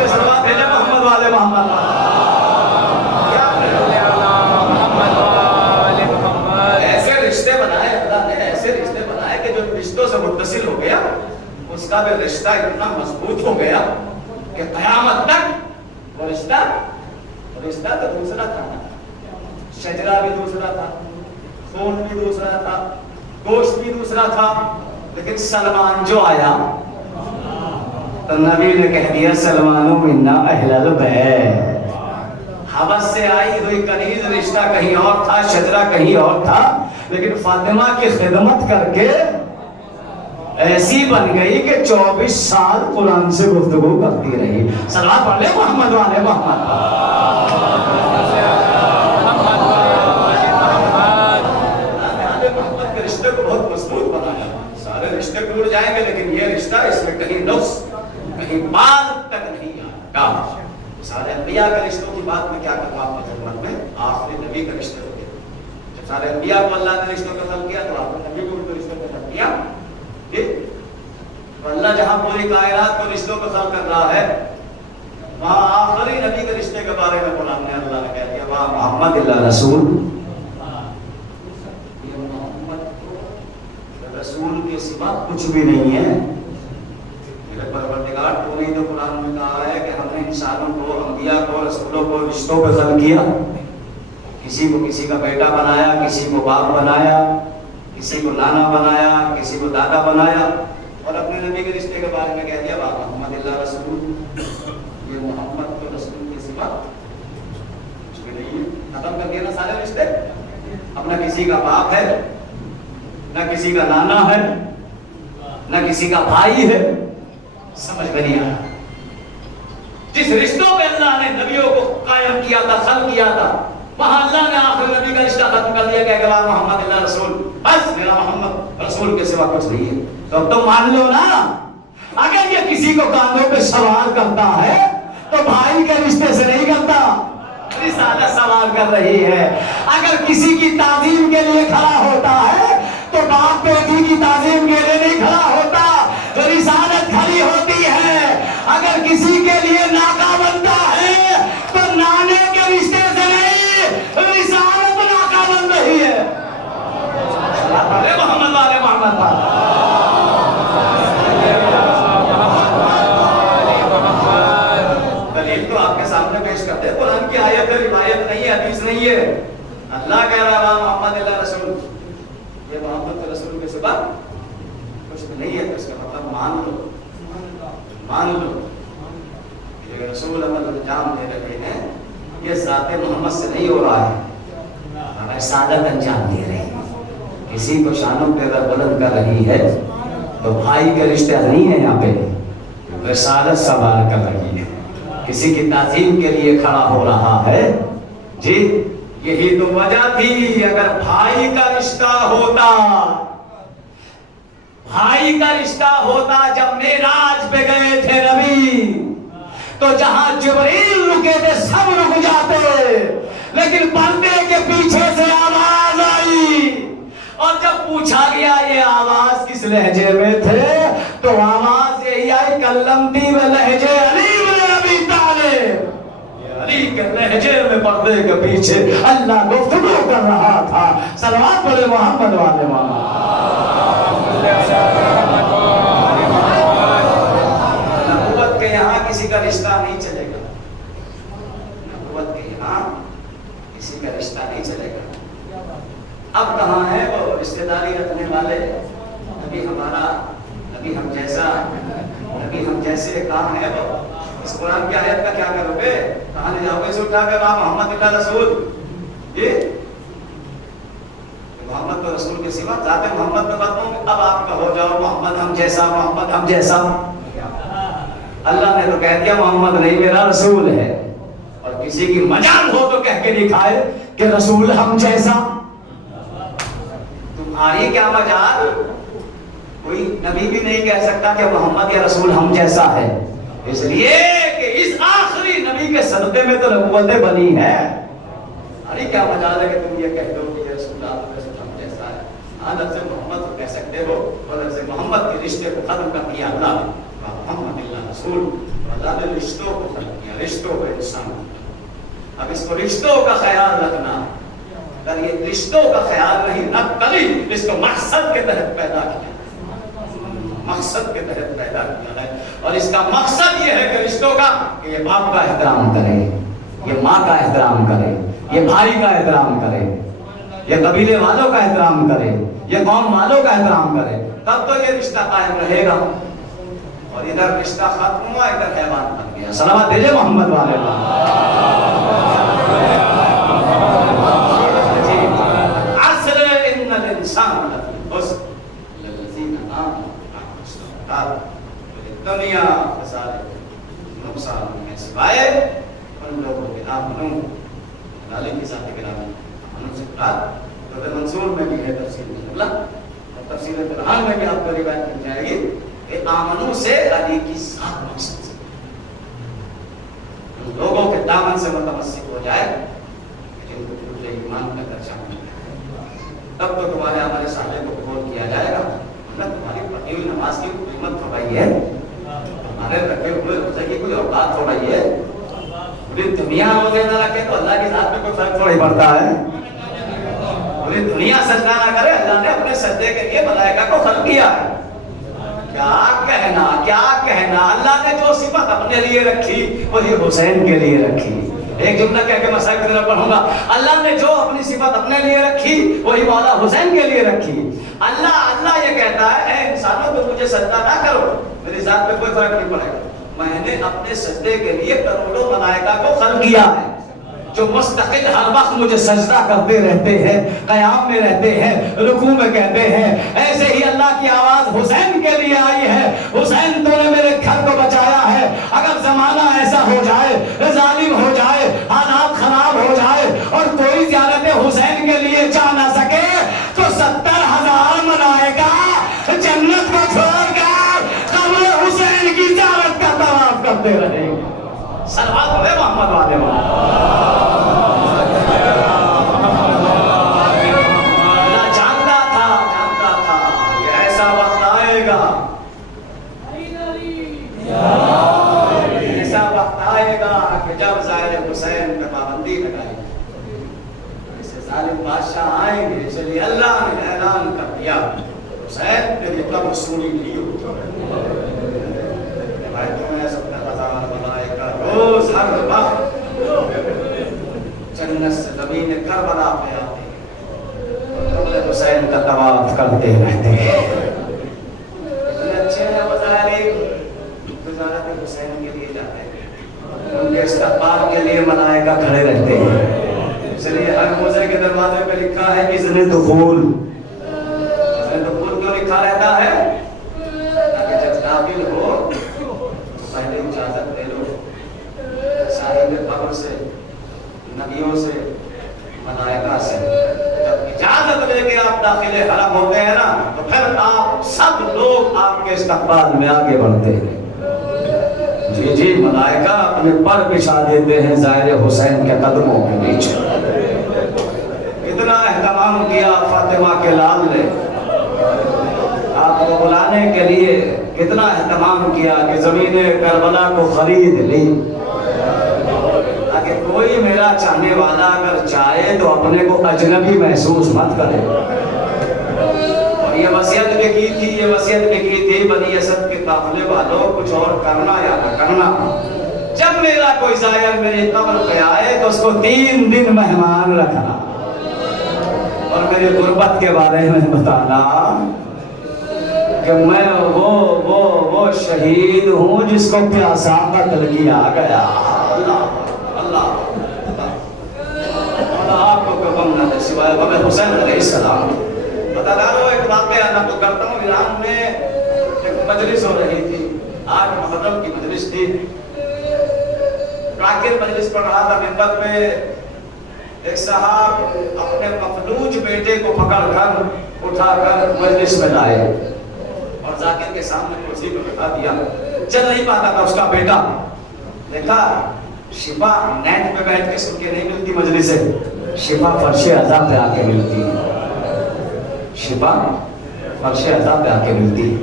صلوات بھیجے محمد والے محمد پر. رشتوں سے متصل ہو گیا, اس کا بھی رشتہ اتنا مضبوط ہو گیا کہ قیامت تک وہ رشتہ تو دوسرا تھا. شجرا بھی دوسرا تھا, خون بھی دوسرا تھا, گوشت بھی دوسرا تھا. لیکن سلمان جو آیا تو نبی نے کہہ دیا سلمان منا اہل البیت. حبس سے آئی ہوئی کنیز رشتہ کہیں اور تھا, شجرا کہیں اور تھا, لیکن فاطمہ کی خدمت کر کے ایسی بن گئی کہ 24 سال قرآن سے گفتگو کرتی رہی. صلوات پڑھ لے محمد والے محمد. محمد کے رشتے کو بہت مضبوط بنایا. سارے رشتے ٹوٹ جائیں گے لیکن یہ رشتہ اس میں کہیں نقص, کہیں بات تک نہیں آئے. سارے انبیاء کے رشتوں کی بات میں کیا کروں آپ کی خدمت میں. آخری نبی کا رشتے ہوتے, جب سارے انبیاء کو اللہ نے رشتوں کا خلق کیا تو آپ نے نبی کو بھی رشتوں کا خلق کیا. تو اللہ جہاں پوری کائنات کو رشتوں کا خلق کر رہا ہے, وہاں آخری نبی کے رشتے کے بارے میں قرآن نے اللہ نے کہہ دیا وہاں محمد اللہ رسول. یہ محمد کو رسول کے سوا کچھ بھی نہیں ہے. میرے پروردگار تو نے تو قرآن میں کہا ہے کہ ہم نے انسانوں کو, انبیاء کو, رسولوں کو رشتوں پہ خلق کیا. کسی کو کسی کا بیٹا بنایا, کسی کو باپ بنایا, کسی کو نانا بنایا, کسی کو دادا بنایا, اور اپنے نبی کے رشتے کے بارے میں کہہ دیا بابا محمد اللہ رسول، یہ محمد تو رسول کے سوا کچھ بھی نہیں ہے. ختم کر دیا نا سارے رشتے. اب نہ کسی کا باپ ہے، نہ کسی کا نانا ہے، نہ کسی کا بھائی ہے. سمجھ میں نہیں آیا. جس رشتوں پہ اللہ نے نبیوں کو قائم کیا تھا، خلق کیا تھا، وہاں اللہ نے آخر نبی کا رشتہ ختم کر دیا کہ اگلا محمد اللہ رسول، بس میرا محمد رسول کے سوا کچھ نہیں ہے. تو اب تم مان لو نا، اگر یہ کسی کو کاندھوں پہ سوار کرتا ہے تو بھائی کے رشتے سے نہیں کرتا، رسالت سوار کر رہی ہے. اگر کسی کی تعظیم کے لیے کھڑا ہوتا ہے تو باپ بیٹی کی تعظیم کے لیے نہیں کھڑا ہوتا، تو رسالت کھڑی ہوتی ہے. اگر کسی کے لیے ناکا بنتا ہے تو نانے کے رشتے سے نہیں، رسالت ناکا بن رہی ہے. محمد والے محمد دلیل تو آپ کے سامنے پیش کرتے ہیں. قرآن کی آیت ہے، روایت نہیں ہے، حدیث نہیں ہے. اللہ کہہ رہا ہے محمد اللہ رسول، یہ محمد رسول کے سوا کچھ نہیں ہے. تو اس کا مطلب مان لو، مان لو یہ رسول عمل انجام دے رہے ہیں، یہ ذات محمد سے نہیں ہو رہا ہے، رسالت انجام دے رہے ہیں. کسی کو شانوں پہ اگر بلند کر رہی ہے تو بھائی کے رشتہ نہیں ہے، یہاں پہ رسالت سوال کر رہی ہے. کسی کی تعظیم کے لیے کھڑا ہو رہا ہے. جی یہی تو وجہ تھی. اگر بھائی کا رشتہ ہوتا، بھائی کا رشتہ ہوتا، جب معراج پہ گئے تھے نبی تو جہاں جبریل رکے تھے سب رک جاتے، لیکن پردے کے پیچھے سے آواز آئی اور جب پوچھا گیا یہ آواز کس لہجے میں تھے تو آواز یہی آئی کلمتی میں لہجے علی بن ابی طالب. علی کے لہجے میں پردے کے پیچھے اللہ گفتگو کر رہا تھا. صلوات پڑھے محمد والے محمد. نبوت کے یہاں کسی کا رشتہ نہیں چلے گا، نبوت کے یہاں کسی کا رشتہ نہیں چلے گا. اب کہاں ہے وہ رشتہ داری رکھنے والے؟ نبی ہمارا، نبی ہم جیسا، نبی ہم جیسے کہاں ہے وہ؟ اس قرآن کی آیت کا کیا کرو گے؟ کہاں لے جاؤ گے اسے اٹھا کے محمد اللہ رسول؟ یہ محمد تو رسول کے سوا ذات محمد میں بتاؤں. اب آپ کا ہو جاؤ محمد ہم جیسا، محمد ہم جیسا. اللہ نے تو کہہ دیا محمد نہیں میرا رسول ہے. اور کسی کی مجال ہو تو کہہ کے دکھائے کہ رسول ہم جیسا. تمہاری کیا مجال؟ کوئی نبی بھی نہیں کہہ سکتا کہ محمد یا رسول ہم جیسا ہے، اس لیے کہ اس آخری نبی کے صدقے میں تو نبوتیں بنی ہیں. ارے کیا مجال ہے کہ تم یہ کہہ دو کہ یہ رسول ہم جیسا ہے. ہاں لفظ محمد تو کہہ سکتے ہو، اور لفظ محمد کے رشتے کو ختم کر دیا اللہ نے. محمد اللہ رسول، اللہ نے رشتوں کو ختم کیا، رشتوں کو انسان. اب اس کو رشتوں کا خیال رکھنا، اگر یہ رشتوں کا خیال نہیں نہ کبھی اس کو مقصد کے تحت پیدا کیا، مقصد کے تحت پیدا کیا ہے. اور اس کا مقصد یہ ہے کہ رشتوں کا کہ یہ باپ کا احترام کرے، یہ ماں کا احترام کرے، یہ بھائی کا احترام کرے، یہ قبیلے والوں کا احترام کرے، یہ قوم والوں کا احترام کرے. تب تو یہ رشتہ قائم رہے گا. اور ادھر رشتہ ختم ہوا، ادھر حیوان بن گیا. صلوات دیجئے محمد والے. عصر ان الانسان لفی خسر الذین آمنوا وعملوا الصالحات. دنیا سارے نقصان میں سوائے ان لوگوں کے آمنوں علی کی ذات گرامی آمنوں سے مراد تو منصور میں بھی ہے تفسیر اللہ اور تفسیر قرآن میں بھی آپ کو روایت مل جائے گی کہ آمنوں سے علی کی ذات مقصد سے ان لوگوں کے دامن سے متمسک ہو جائے جن کو پورے ایمان کا درجہ مل جائے، تب تو تمہارے ہمارے صالح کو قبول کیا جائے گا. ورنہ تمہاری پڑھی ہوئی نماز کی قیمت ہو رہی ہے، ہمارے رکھے ہوئے روزے کی کوئی اوقات ہو رہی ہے. پوری دنیا روزے نہ رکھے تو اللہ کی ذات میں کوئی فرق تھوڑی پڑتا ہے. پوری دنیا سجدہ نہ کرے، اللہ نے اپنے سجدے کے لیے ملائکہ کو خلق کیا ہے. کیا کہنا، کیا کہنا. اللہ نے جو صفت اپنے لیے رکھی وہی حسین کے لیے رکھی. ایک جملہ کہہ کے مسائل کی طرف پڑھوں گا. اللہ نے جو اپنی صفت اپنے لیے رکھی وہی مولا حسین کے لیے رکھی. اللہ یہ کہتا ہے اے انسانوں تو مجھے سجدہ نہ کرو, میری ذات پہ کوئی فرق نہیں پڑے گا. میں نے اپنے سجدے کے لیے کروڑوں ملائکہ کو خلق کیا ہے جو مستقل ہر وقت مجھے سجدہ کرتے رہتے ہیں, قیام میں رہتے ہیں, رکوع میں کہتے ہیں. ایسے ہی اللہ کی آواز حسین کے لیے آئی ہے, حسین تو نے میرے گھر کو بچایا ہے. اگر زمانہ ایسا ہو جائے, ظالم ہو جائے, حالات خراب ہو جائے اور کوئی زیارت حسین کے لیے جا نہ سکے تو 70,000 ملائکہ جنت کو چھوڑ کر قبر حسین کی زیارت کا طواف کرتے رہیں گے. صلوات پڑھے محمد والے جانتا تھا کہ ایسا وقت آئے گا, ایسا وقت آئے گا کہ جب ظاہر حسین پہ پابندی لگائی ایسے ظالم بادشاہ آئیں گے. اس لیے اللہ نے اعلان کر دیا حسین تیری قبر سونی لی روز ہر وقت جنت سے زمین کربلا پہ آتے ہیں قبر حسین کا طواف کرتے رہتے ہیں. اتنے اچھے ہیں وزارے وزارت حسین کے لیے جاتے ہیں, ان کے استقبال کے لیے ملائکہ کھڑے رہتے ہیں. اس لیے ہر موزے کے دروازے پہ لکھا ہے اذن دخول. اذن دخول کیوں لکھا رہتا ہے؟ تاکہ جب داخل ہو پہلے اجازت دے لو. صاحب قبر سے, نبیوں سے, ملائکہ سے جب اجازت لے کے آپ داخل حرم ہوتے ہیں نا تو پھر آپ سب لوگ آپ کے استقبال میں آگے بڑھتے ہیں. جی ملائکہ اپنے پر بچھا دیتے ہیں ظاہر حسین کے قدموں کے نیچے. اتنا اہتمام کیا فاطمہ کے لال نے آپ کو بلانے کے لیے, کتنا اہتمام کیا کہ زمین کربلا کو خرید لی تاکہ کوئی میرا چاہنے والا اگر چاہے تو اپنے کو اجنبی محسوس مت کرے. اور یہ وصیت بھی کی تھی بنی اسد کے قافلے والوں کچھ اور کرنا یا نہ کرنا, جب میرا کوئی زائر میری قبر پہ آئے تو اس کو 3 دن مہمان رکھنا اور میری غربت کے بارے میں بتانا کہ میں وہ شہید ہوں جس کو پیاسا قتل کیا گیا. اللہ آپ کو کم نہ دے سوائے غم حسین علیہ السلام. بتا دارو ایک واقعہ نقل کرتا ہوں. ایران میں ایک مجلس ہو رہی تھی, 8 محرم کی مجلس تھی. راکر مجلس پڑھ رہا تھا منبر پہ. ایک صاحب اپنے مفلوج بیٹے کو پکڑ کر اٹھا کر مجلس میں لائے اور ذاکر کے سامنے کرسی پہ بٹھا دیا. چل نہیں پاتا تھا اس کا بیٹا. دیکھا شفا نیٹ پہ بیٹھ کے سن کے نہیں ملتی مجلس سے, شفا فرش عزا پہ آ کے ملتی ہے. شفا فرش عزا پہ آ کے ملتی ہے.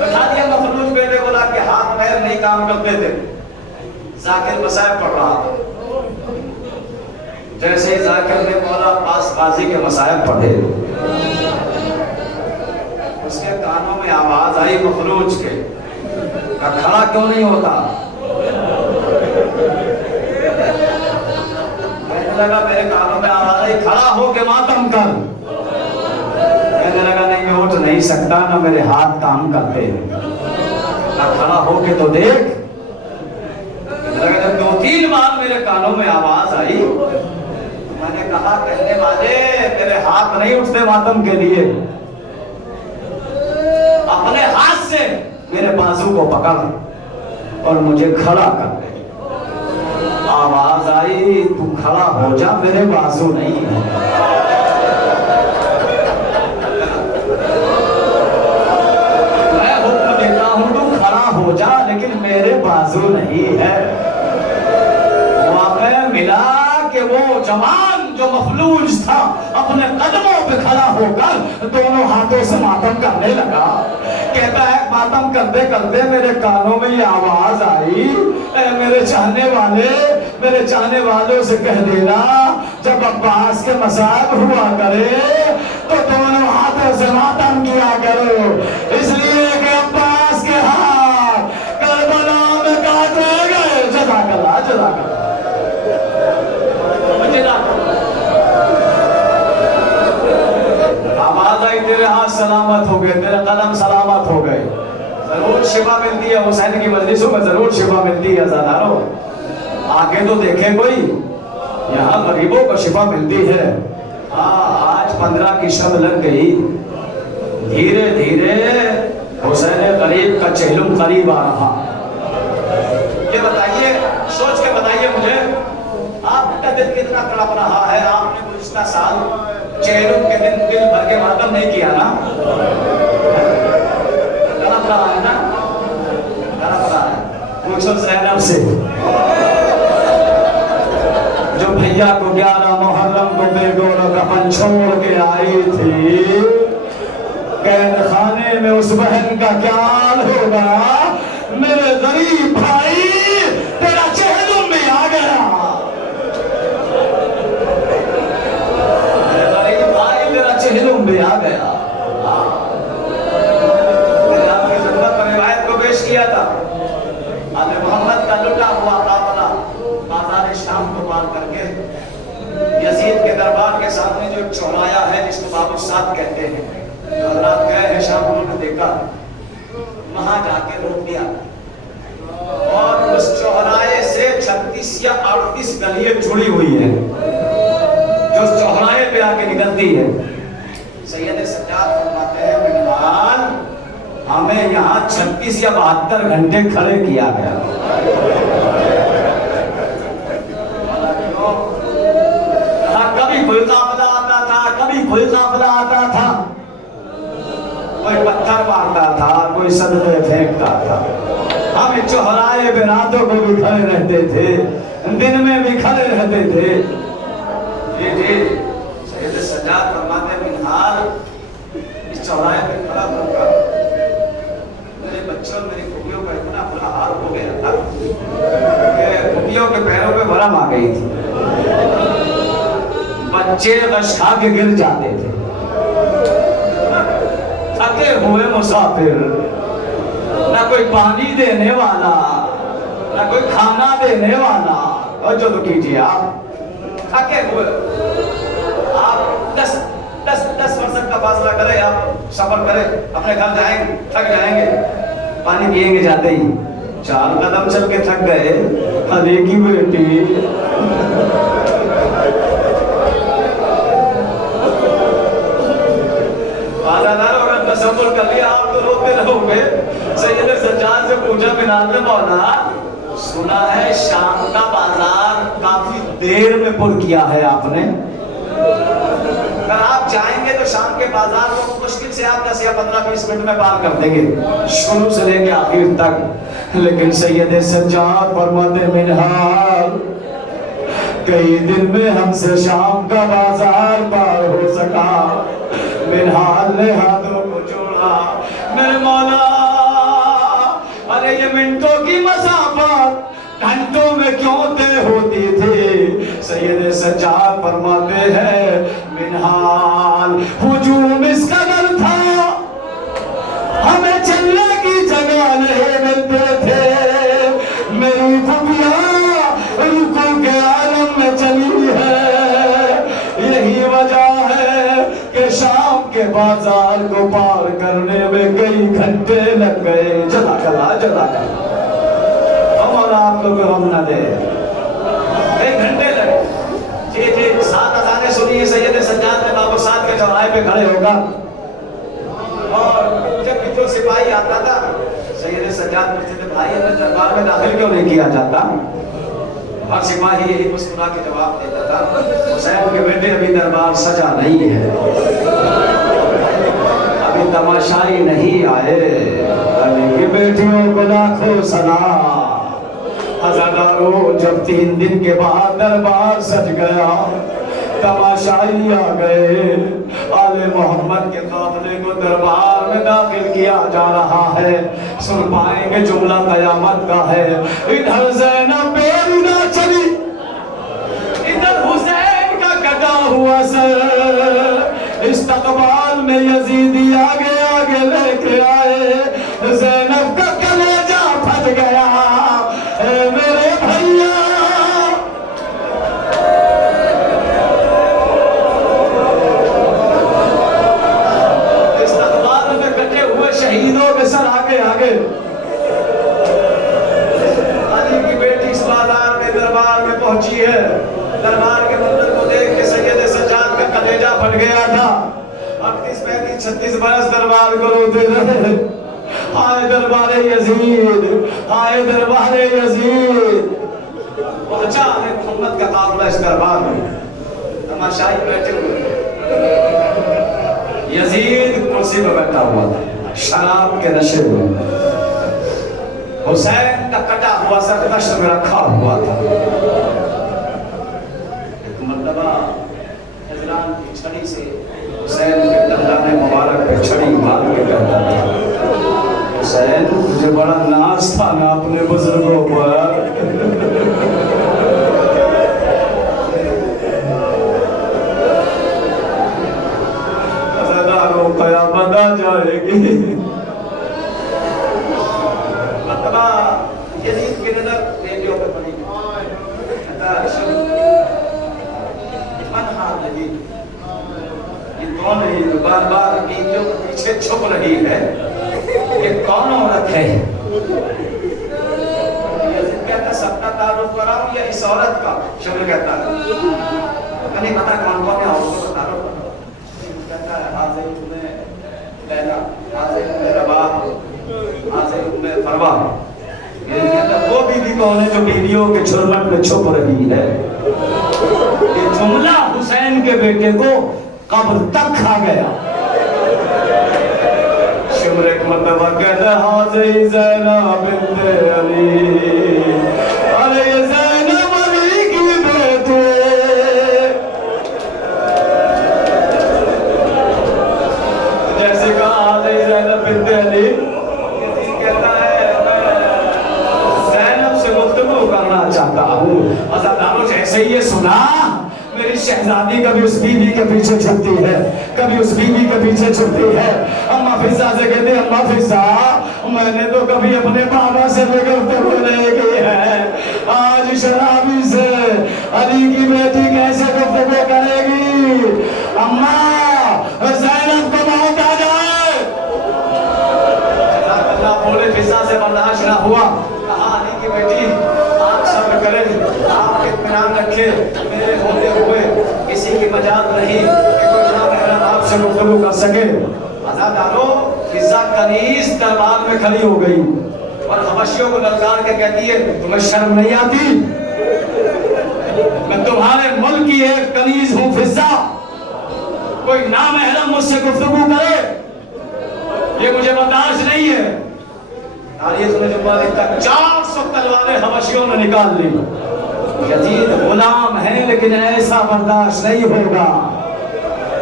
بٹھا دیا مفلوج بیٹے کو لا کے, ہاتھ پیر نہیں کام کرتے تھے. ذاکر مسائب پڑھ رہا تھا. جیسے ہی ذاکر نے مولا پاس قاضی کے مسائب پڑھے اس کے کانوں میں آواز آئی مفلوج کے, کہ کھڑا کیوں نہیں ہوتا؟ کہنے لگا میرے کانوں میں آواز آئی کھڑا ہو کے ماتم کر. کہنے لگا نہیں میں اٹھ نہیں سکتا, نہ میرے ہاتھ کام کرتے ہیں, نہ کھڑا ہو کے تو دیکھ. کہنے لگا جب 2-3 بار میرے کانوں میں آواز آئی میں نے کہا کہنے والے میرے ہاتھ نہیں اٹھتے ماتم کے لیے, اپنے ہاتھ سے میرے بازو کو پکڑ اور مجھے کھڑا کر دے. آواز آئی تو کھڑا ہو جا, میرے بازو نہیں ہے. میں حکم دیتا ہوں تو کھڑا ہو جا لیکن میرے بازو نہیں ہے. واقعہ ملا کہ وہ جوان جو مفلوج تھا اپنے قدموں پہ کھڑا ہو کر دونوں ہاتھوں سے ماتم کرنے لگا. کہتا ہے ماتم کرتے کرتے میرے کانوں میں یہ آواز آئی, اے میرے چاہنے والوں سے کہہ دینا جب عباس کے مصائب ہوا کرے تو دونوں ہاتھوں سے ماتم کیا کرو, اس لیے کہ عباس کے ہاتھ کربلا میں کاٹے گئے. جزاک اللہ. سلامت ہو گئے، تیرے قدم سلامت ہو گئے. ضرور شفا ملتی ہے حسین کی مجلسوں میں، ضرور شفا ملتی ہے. زاداروں آگے تو دیکھیں کوئی، یہاں غریبوں کو شفا ملتی ہے. ہاں آج 15 کی شب لگ گئی، دھیرے دھیرے حسین غریب کا چہلم قریب آ رہا. یہ بتائیے، سوچ کے بتائیے مجھے، آپ کا دل کتنا تڑپ رہا ہے؟ آپ نے گزشتہ سال چہلم کے دن دل بھر کے ماتم نہیں کیا نا؟ تڑپ رہا ہے نا؟ تڑپ رہا ہے. پوچھو زینب سے جو بھیا کو 11 محرم کو بے گول کفن چھوڑ کے آئی تھی، قید خانے میں اس بہن کا کیا حال ہوگا؟ میرے غریب بھائی تیرا چہلم بھی آ گیا. میرے غریب بھائی تیرا چہلم بھی آ گیا. میں نے آپ کی خدمت میں روایت کو پیش کیا تھا. آل محمد کا لٹا ہوا قافلہ بازار شام کو پار کر کے یزید کے دربار کے سامنے جو چورایا ہے جس کو باب السعد کہتے ہیں، جو حضرات گئے ہیں شام انہوں نے دیکھا، وہاں جا کے روک دیا اور اس چوراہے سے 36 یا 38 گلیاں جڑی ہوئی ہیں جو اس چوراہے پہ آ کے نکلتی ہے. سید سجاد فرماتے ہیں منوال ہمیں یہاں 36 یا 72 گھنٹے کھڑے کیا گیا. کبھی کوئی قافلہ آتا تھا، کبھی کوئی قافلہ آتا تھا، کوئی پتھر مارتا تھا، کوئی صدقے پھینکتا تھا. ہم چوراہے پہ راتوں کو بھی کھڑے رہتے تھے، دن میں بھی کھڑے رہتے تھے. جی جی سید سجاد فرماتے ہیں منہار اس چوراہے پہ کھڑا ہو کر میرے بچوں میری پھوپھیوں کا اتنا برا حال ہو گیا تھا کہ پھوپھیوں کے پیروں پہ برم آ گئی تھی. بچے غش کھا کے گر جاتے تھے. تھکے ہوئے مسافر، نہ کوئی پانی دینے والا، نہ کوئی کھانا دینے والا. اور جو تو کیجیے آپ تھکے ہوئے، آپ 10 فرسخ کا فاصلہ کریں، آپ سفر کریں، اپنے گھر جائیں گے، تھک جائیں گے، پانی پیئیں گے جاتے ہی 4 قدم چل کے تھک گئے. ارے کی بیٹی تصور کر لیا، آپ تو روتے رہو گے. سید سجاد سے پوچھا منال میں مولا سنا ہے شام کا بازار کافی دیر میں پر کیا ہے آپ نے، اگر آپ جائیں گے تو شام کے بازار کو مشکل سے آپ 10 یا 15-20 منٹ میں پار کر دیں گے شروع سے لے کے آخر تک. لیکن سید سجاد فرماتے منہال کئی دن میں ہم سے شام کا بازار پار ہو سکا. منہال نے ہاتھوں کو جوڑا، میرے مولا ارے یہ منٹوں کی مسافت گھنٹوں میں کیوں طے ہوتی تھی؟ سید سجاد فرماتے ہیں منہال ہجوم اس قدر تھا ہمیں چلنے کی جگہ نہیں ملتے تھے. میری پھوپھیاں رکوع کے عالم میں چلی ہے، یہی وجہ ہے کہ شام کے بازار کو پار کرنے میں کئی گھنٹے لگ گئے. جلا کلا ہم آپ لوگ ہم نہ دے، کئی گھنٹے لگے. جی جی 7 اذانیں سنی سید سجاد نے باب السعد کے چوراہے پہ کھڑے ہو کر، اور جب جو سپاہی آتا تھا سید سجاد پوچھتے تھے بھائی ہمیں دربار میں داخل کیوں نہیں کیا جاتا؟ ہر سپاہی یہی مسکرا کے جواب دیتا تھا حسین کے بیٹے ابھی دربار سجا نہیں ہے، ابھی تماشائی نہیں آئے. علی کی بیٹیوں کو لاکھوں سلام. ہزاروں جب 3 دن کے بعد دربار سج گیا، تماشائی آ گئے. آل محمد کے قافلے کو دربار میں داخل کیا جا رہا ہے. سن پائیں گے جملہ قیامت کا ہے. ادھر زینب بیرنا چلی، ادھر حسین کا کٹا ہوا سر، استقبال میں یزیدی آگے آگے لے کے آئے. زینب کا کلیجہ پھٹ گیا. اے میرے بھیا استقبال 36 برس دربار کو روتے رہے. ہائے دربار یزید, ہائے دربار یزید. پہنچا ہے محمد کا قافلہ اس دربار میں, تماشائی بیٹھے ہوئے. یزید کرسی پہ بیٹھا ہوا تھا شراب کے نشے میں. حسین کا کٹا ہوا سر دشت میں رکھا ہوا تھا. ایک مرتبہ حضران کی چھڑی سے حسین کے دندان مبارک پہ چھڑی مار کے کہتا تھا, حسین مجھے بڑا ناز تھا نا اپنے بزرگوں پر. ازاداروں قیامت آ جائے گی. مرتبہ یزید کی نظر ریڈیو پہ پڑی. من ہار یزید, یہ کون ہے جو بار بار ریڈیو کے پیچھے چھپ رہی ہے, یہ کون عورت ہے؟ یزید کہتا سپنا تعارف کراؤں یا اس عورت کا؟ شمر کہتا ہے میں نہیں پتا کون کون ہے عورتوں کا تعارف کراؤں. کہتا ہے حاضر ام لیلا, حاضر ام رباب, حاضر ام فروا. یزید کہتا وہ بیوی کون ہے جو بیویوں کے جھرمٹ میں چھپ رہی ہے؟ یہ جملہ حسین کے بیٹے کو قبر تک کھا گیا. شمر ایک مرتبہ کہتا ہے حاضر زینب بنت علی, ارے یہ زینب علی کی بیٹے. جیسے کہا حاضر زینب بنت علی, یزید کہتا ہے میں زینب سے گفتگو کرنا چاہتا ہوں. عزاداروں جیسے یہ سنا میری شہزادی کبھی اس بیوی کے پیچھے چھپتی ہے, کبھی اس بیوی کے پیچھے چھپتی ہے. اماں فضا سے کہتے ہیں اماں فضا میں نے تو کبھی اپنے بابا سے بھی گفتگو نہیں کی ہے, آج شرابی سے علی کی بیٹی کیسے گفتگو کرے گی؟ اماں زینب کو موت آ جائے. اللہ بولے فضا سے برداشت نہ ہوا, کہا علی کی بیٹی آپ صبر کریں, آپ اطمینان رکھیں, میرے ہوتے ہوئے کسی کی مجال نہیں کہ کوئی نامحرم آپ سے گفتگو کر سکے. عزاداروں فضا کنیز دربار میں کھڑی ہو گئی اور حبشیوں کو للکار کے کہتی ہے تمہیں شرم نہیں آتی؟ میں تمہارے ملک کی ایک کنیز ہوں فضا, کوئی نامحرم مجھ سے گفتگو کرے یہ مجھے برداشت نہیں ہے. تاریخ میں جو لکھتا 400 تلواریں حبشیوں نے نکال لی. یزید غلام ہیں لیکن ایسا برداشت نہیں ہوگا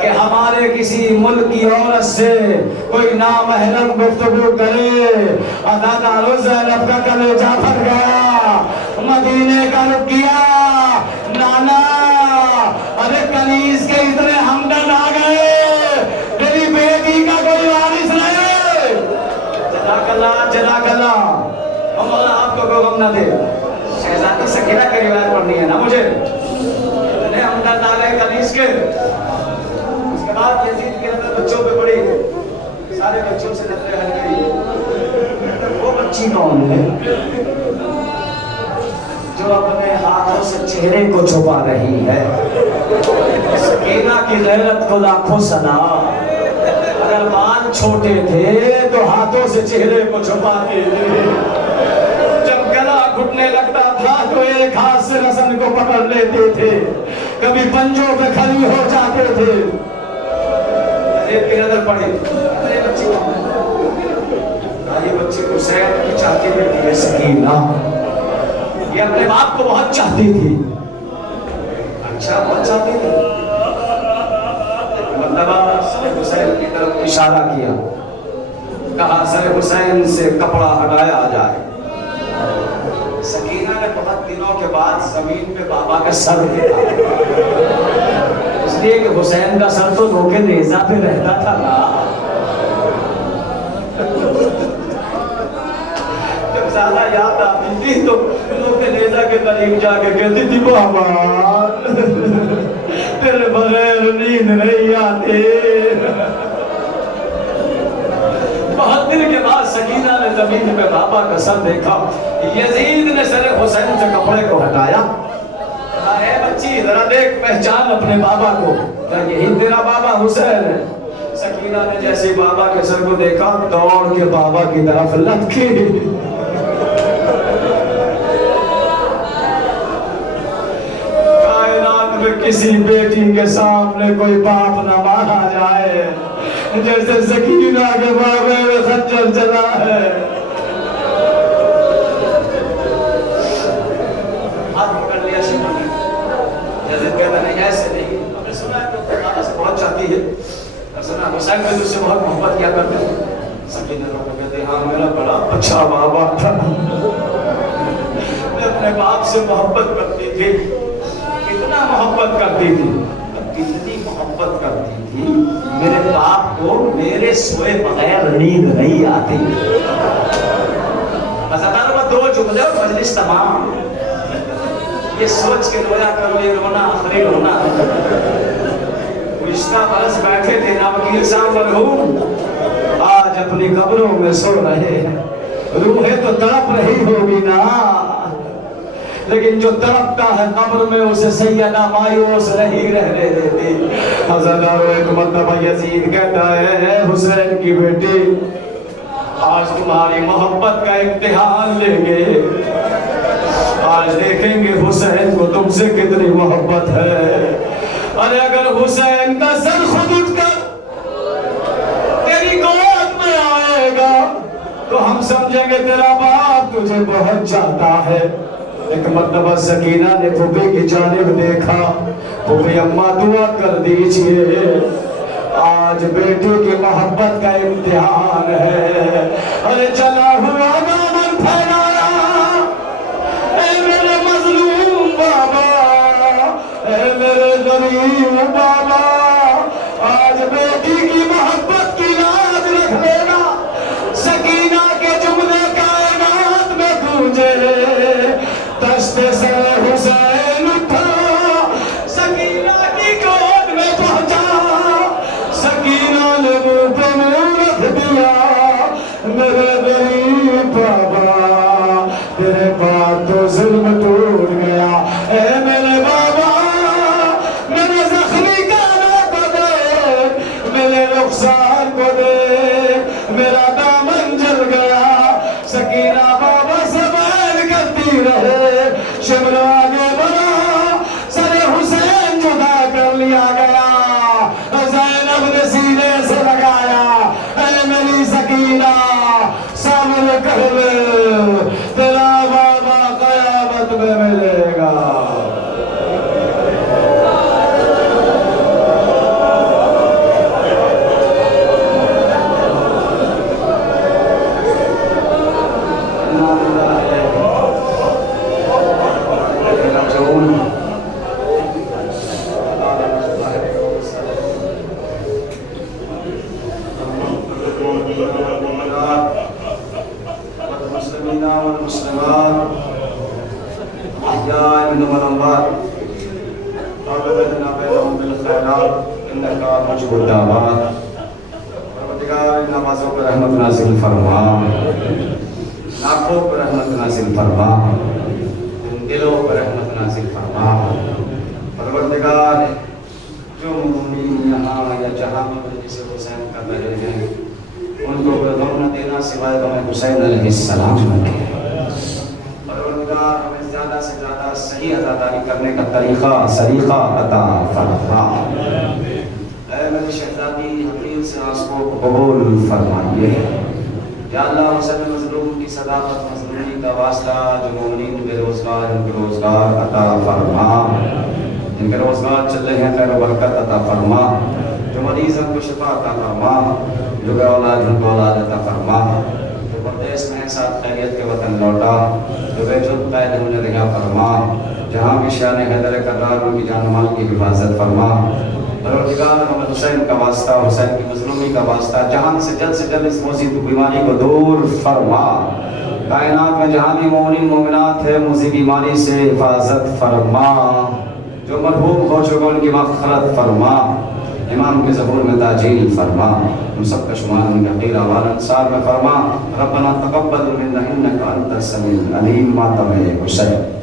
کہ ہمارے کسی ملک کی عورت سے کوئی نامحرم گفتگو کرے. عزاداروں زینب کا کلیجہ پھٹ گیا, مدینے کا رخ کیا. نانا ارے کنیز کے اتنے ہمدرد آ گئے, تیری بیٹی کا کوئی وارث نہیں. جزاک اللہ جزاک اللہ. مولا آپ کو غم نہ دے, شہزادی سکینہ کی روایت پڑھنی ہے نا مجھے. اتنے ہمدرد آ گئے کنیز کے. اس کے بعد یزید کی نظر بچوں پہ پڑی, سارے بچوں سے نظریں ہٹ گئی. وہ بچی کون ہے جو اپنے ہاتھوں سے چہرے کو چھپا رہی ہے؟ سکینہ کی غیرت کو لاکھوں سلام. اگر بال چھوٹے تھے تو ہاتھوں سے چہرے کو چھپاتے تھے, جب گلا گھٹنے لگتا تھا تو ایک ہاتھ سے رسن کو پکڑ لیتے تھے, کبھی پنجوں پہ کھڑی ہو جاتے تھے. ایک کی نظر پڑی, یہ بچی کون ہے؟ یہ بچی حسین کی چاہتی بیٹی ہے سکینہ, یہ اپنے باپ کو بہت چاہتی تھی. اچھا بہت چاہتی تھی. مرتبہ سر حسین کی طرف اشارہ کیا, کہا سر حسین سے کپڑا ہٹایا جائے. سکینہ نے بہت دنوں کے بعد زمین پہ بابا کا سر دیکھا, اس لیے کہ حسین کا سر تو نوکے نیزہ پہ رہتا تھا نا. جب زیادہ یاد آتی تھی تو نوکے نیزہ کے قریب جا کے کہتی تھی بابا تیرے بغیر نیند نہیں آتی. بہت دن کے بعد سکینہ نے زمین پہ بابا کا سر دیکھا. یزید نے سر حسین سے کپڑے کو ہٹایا. اے بچی ذرا دیکھ, پہچان اپنے بابا کو, کیا یہی تیرا بابا حسین ہے؟ سکینہ سکینہ نے جیسے بابا کے سر کو دیکھا دوڑ کے بابا کی طرف لپکی. کائنات میں کسی بیٹی کے سامنے کوئی باپ نہ مارا جائے جیسے سکینہ کے بابے میں خنجر چلا ہے. ہاتھ پکڑ لیا شیخ نے. جیسے کہتا نہیں ایسے نہیں. ہم نے سنا ہے تو بابا سے بہت چاہتی ہے. سنا حسین میں تجھ سے بہت محبت کیا کرتے ہیں. سکینہ رو کے کہتے ہاں میرا بڑا اچھا بابا تھا. میں اپنے باپ سے محبت کرتی تھی. کتنا محبت کرتی تھی. کتنی محبت کرتی تھی. میرے باپ کو میرے سوئے بغیر نیند نہیں آتی. بس اتارو دو جملے اور مجلس تمام. یہ سوچ کے رویا کرو یہ رونا آخری رونا. گزشتہ برس بیٹھے تھے نا وکیل صاحب مرحوم آج اپنی قبروں میں سو رہے ہیں. روحیں تو تڑپ رہی ہوگی نا لیکن جو تڑپتا ہے قبر میں اسے سیدہ مایوس نہیں رہنے دیتی. حضرت ایک مرتبہ یزید کہتا ہے اے حسین کی بیٹی آج تمہاری محبت کا امتحان لیں گے. آج دیکھیں گے حسین کو تم سے کتنی محبت ہے. ارے اگر حسین کا سر خود اٹھ کر تیری گود میں آئے گا تو ہم سمجھیں گے تیرا باپ تجھے بہت چاہتا ہے. ایک مرتبہ سکینہ نے پھوپھی کی جانب دیکھا. پھوپھی اماں دعا کر دیجئے آج بیٹی کی محبت کا امتحان ہے. ارے چلا ہوا دامن پھیلایا اے میرے مظلوم بابا اے میرے غریب بابا آج بیٹی کی محبت کی لاج رکھ لینا. سکینہ کے جملے کائنات میں گونجے دشت سے حسین اٹھا سکینہ کی گود میں پہنچا. سکینہ نے منہ پہ منہ رکھ دیا میرے غریب بابا تیرے بعد تو ظلم ٹوٹ گیا. اے میرے بابا میرے زخمی کانوں کو دے میرے نقصان کو دے میرا دامن جل گیا. سکینہ بابا سے بیان کرتی رہے. شمر آگے بڑھا سر حسین جدا کر لیا گیا. زینب نے سینے سے لگایا اے میری سکینہ صبر کر لے تیرا بابا قیامت میں ملے گا. نمازوں پر رحمت نازل فرما. ناکوں پر رحمت نازل فرما. دلوں پر رحمت نازل فرما. پروردگار جو مومنین یہاں یا جہاں مجلس حسین کر رہے ہیں ان کو کوئی غم نہ دینا سوائے غم حسین علیہ السلام کے. پروردگار ہمیں زیادہ سے زیادہ صحیح عزاداری کرنے کا سلیقہ عطا فرما. اے میری شہزادی حقیق سے آنس کو قبول فرمائیے. یا اللہ حسین مظلوم کی صداقت مظلومی کا واسطہ جو مومنین بے روزگار ان کو روزگار عطا فرما. جن کے روزگار چل رہے ہیں خیر و برکت عطا فرما. جو مریض ان کو شفا عطا فرما. جو بے اولاد ان کو اولاد عطا فرما. جو پردیس میں ساتھ خیریت کے وطن لوٹا. جو بے جرم قید انہیں رہا فرما. جہاں کی شان حیدر کرار ان کی جان و مال کی حفاظت فرما. پروردگار محمد حسین کا واسطہ حسین کی مظلومی کا واسطہ جہان سے جلد اس موذی بیماری کو دور فرما. کائنات میں جہاں بھی مومنین مومنات ہے موذی بیماری سے حفاظت فرما. جو مرحوم ہو چکے ان کی مغفرت فرما. امام کے ظہور میں تاجیل فرما. ہم سب کا شمار ان کے قیل اعمال انصار میں فرما. ربنا تقبل منا انک انت السمیع العلیم. ماتم حسین.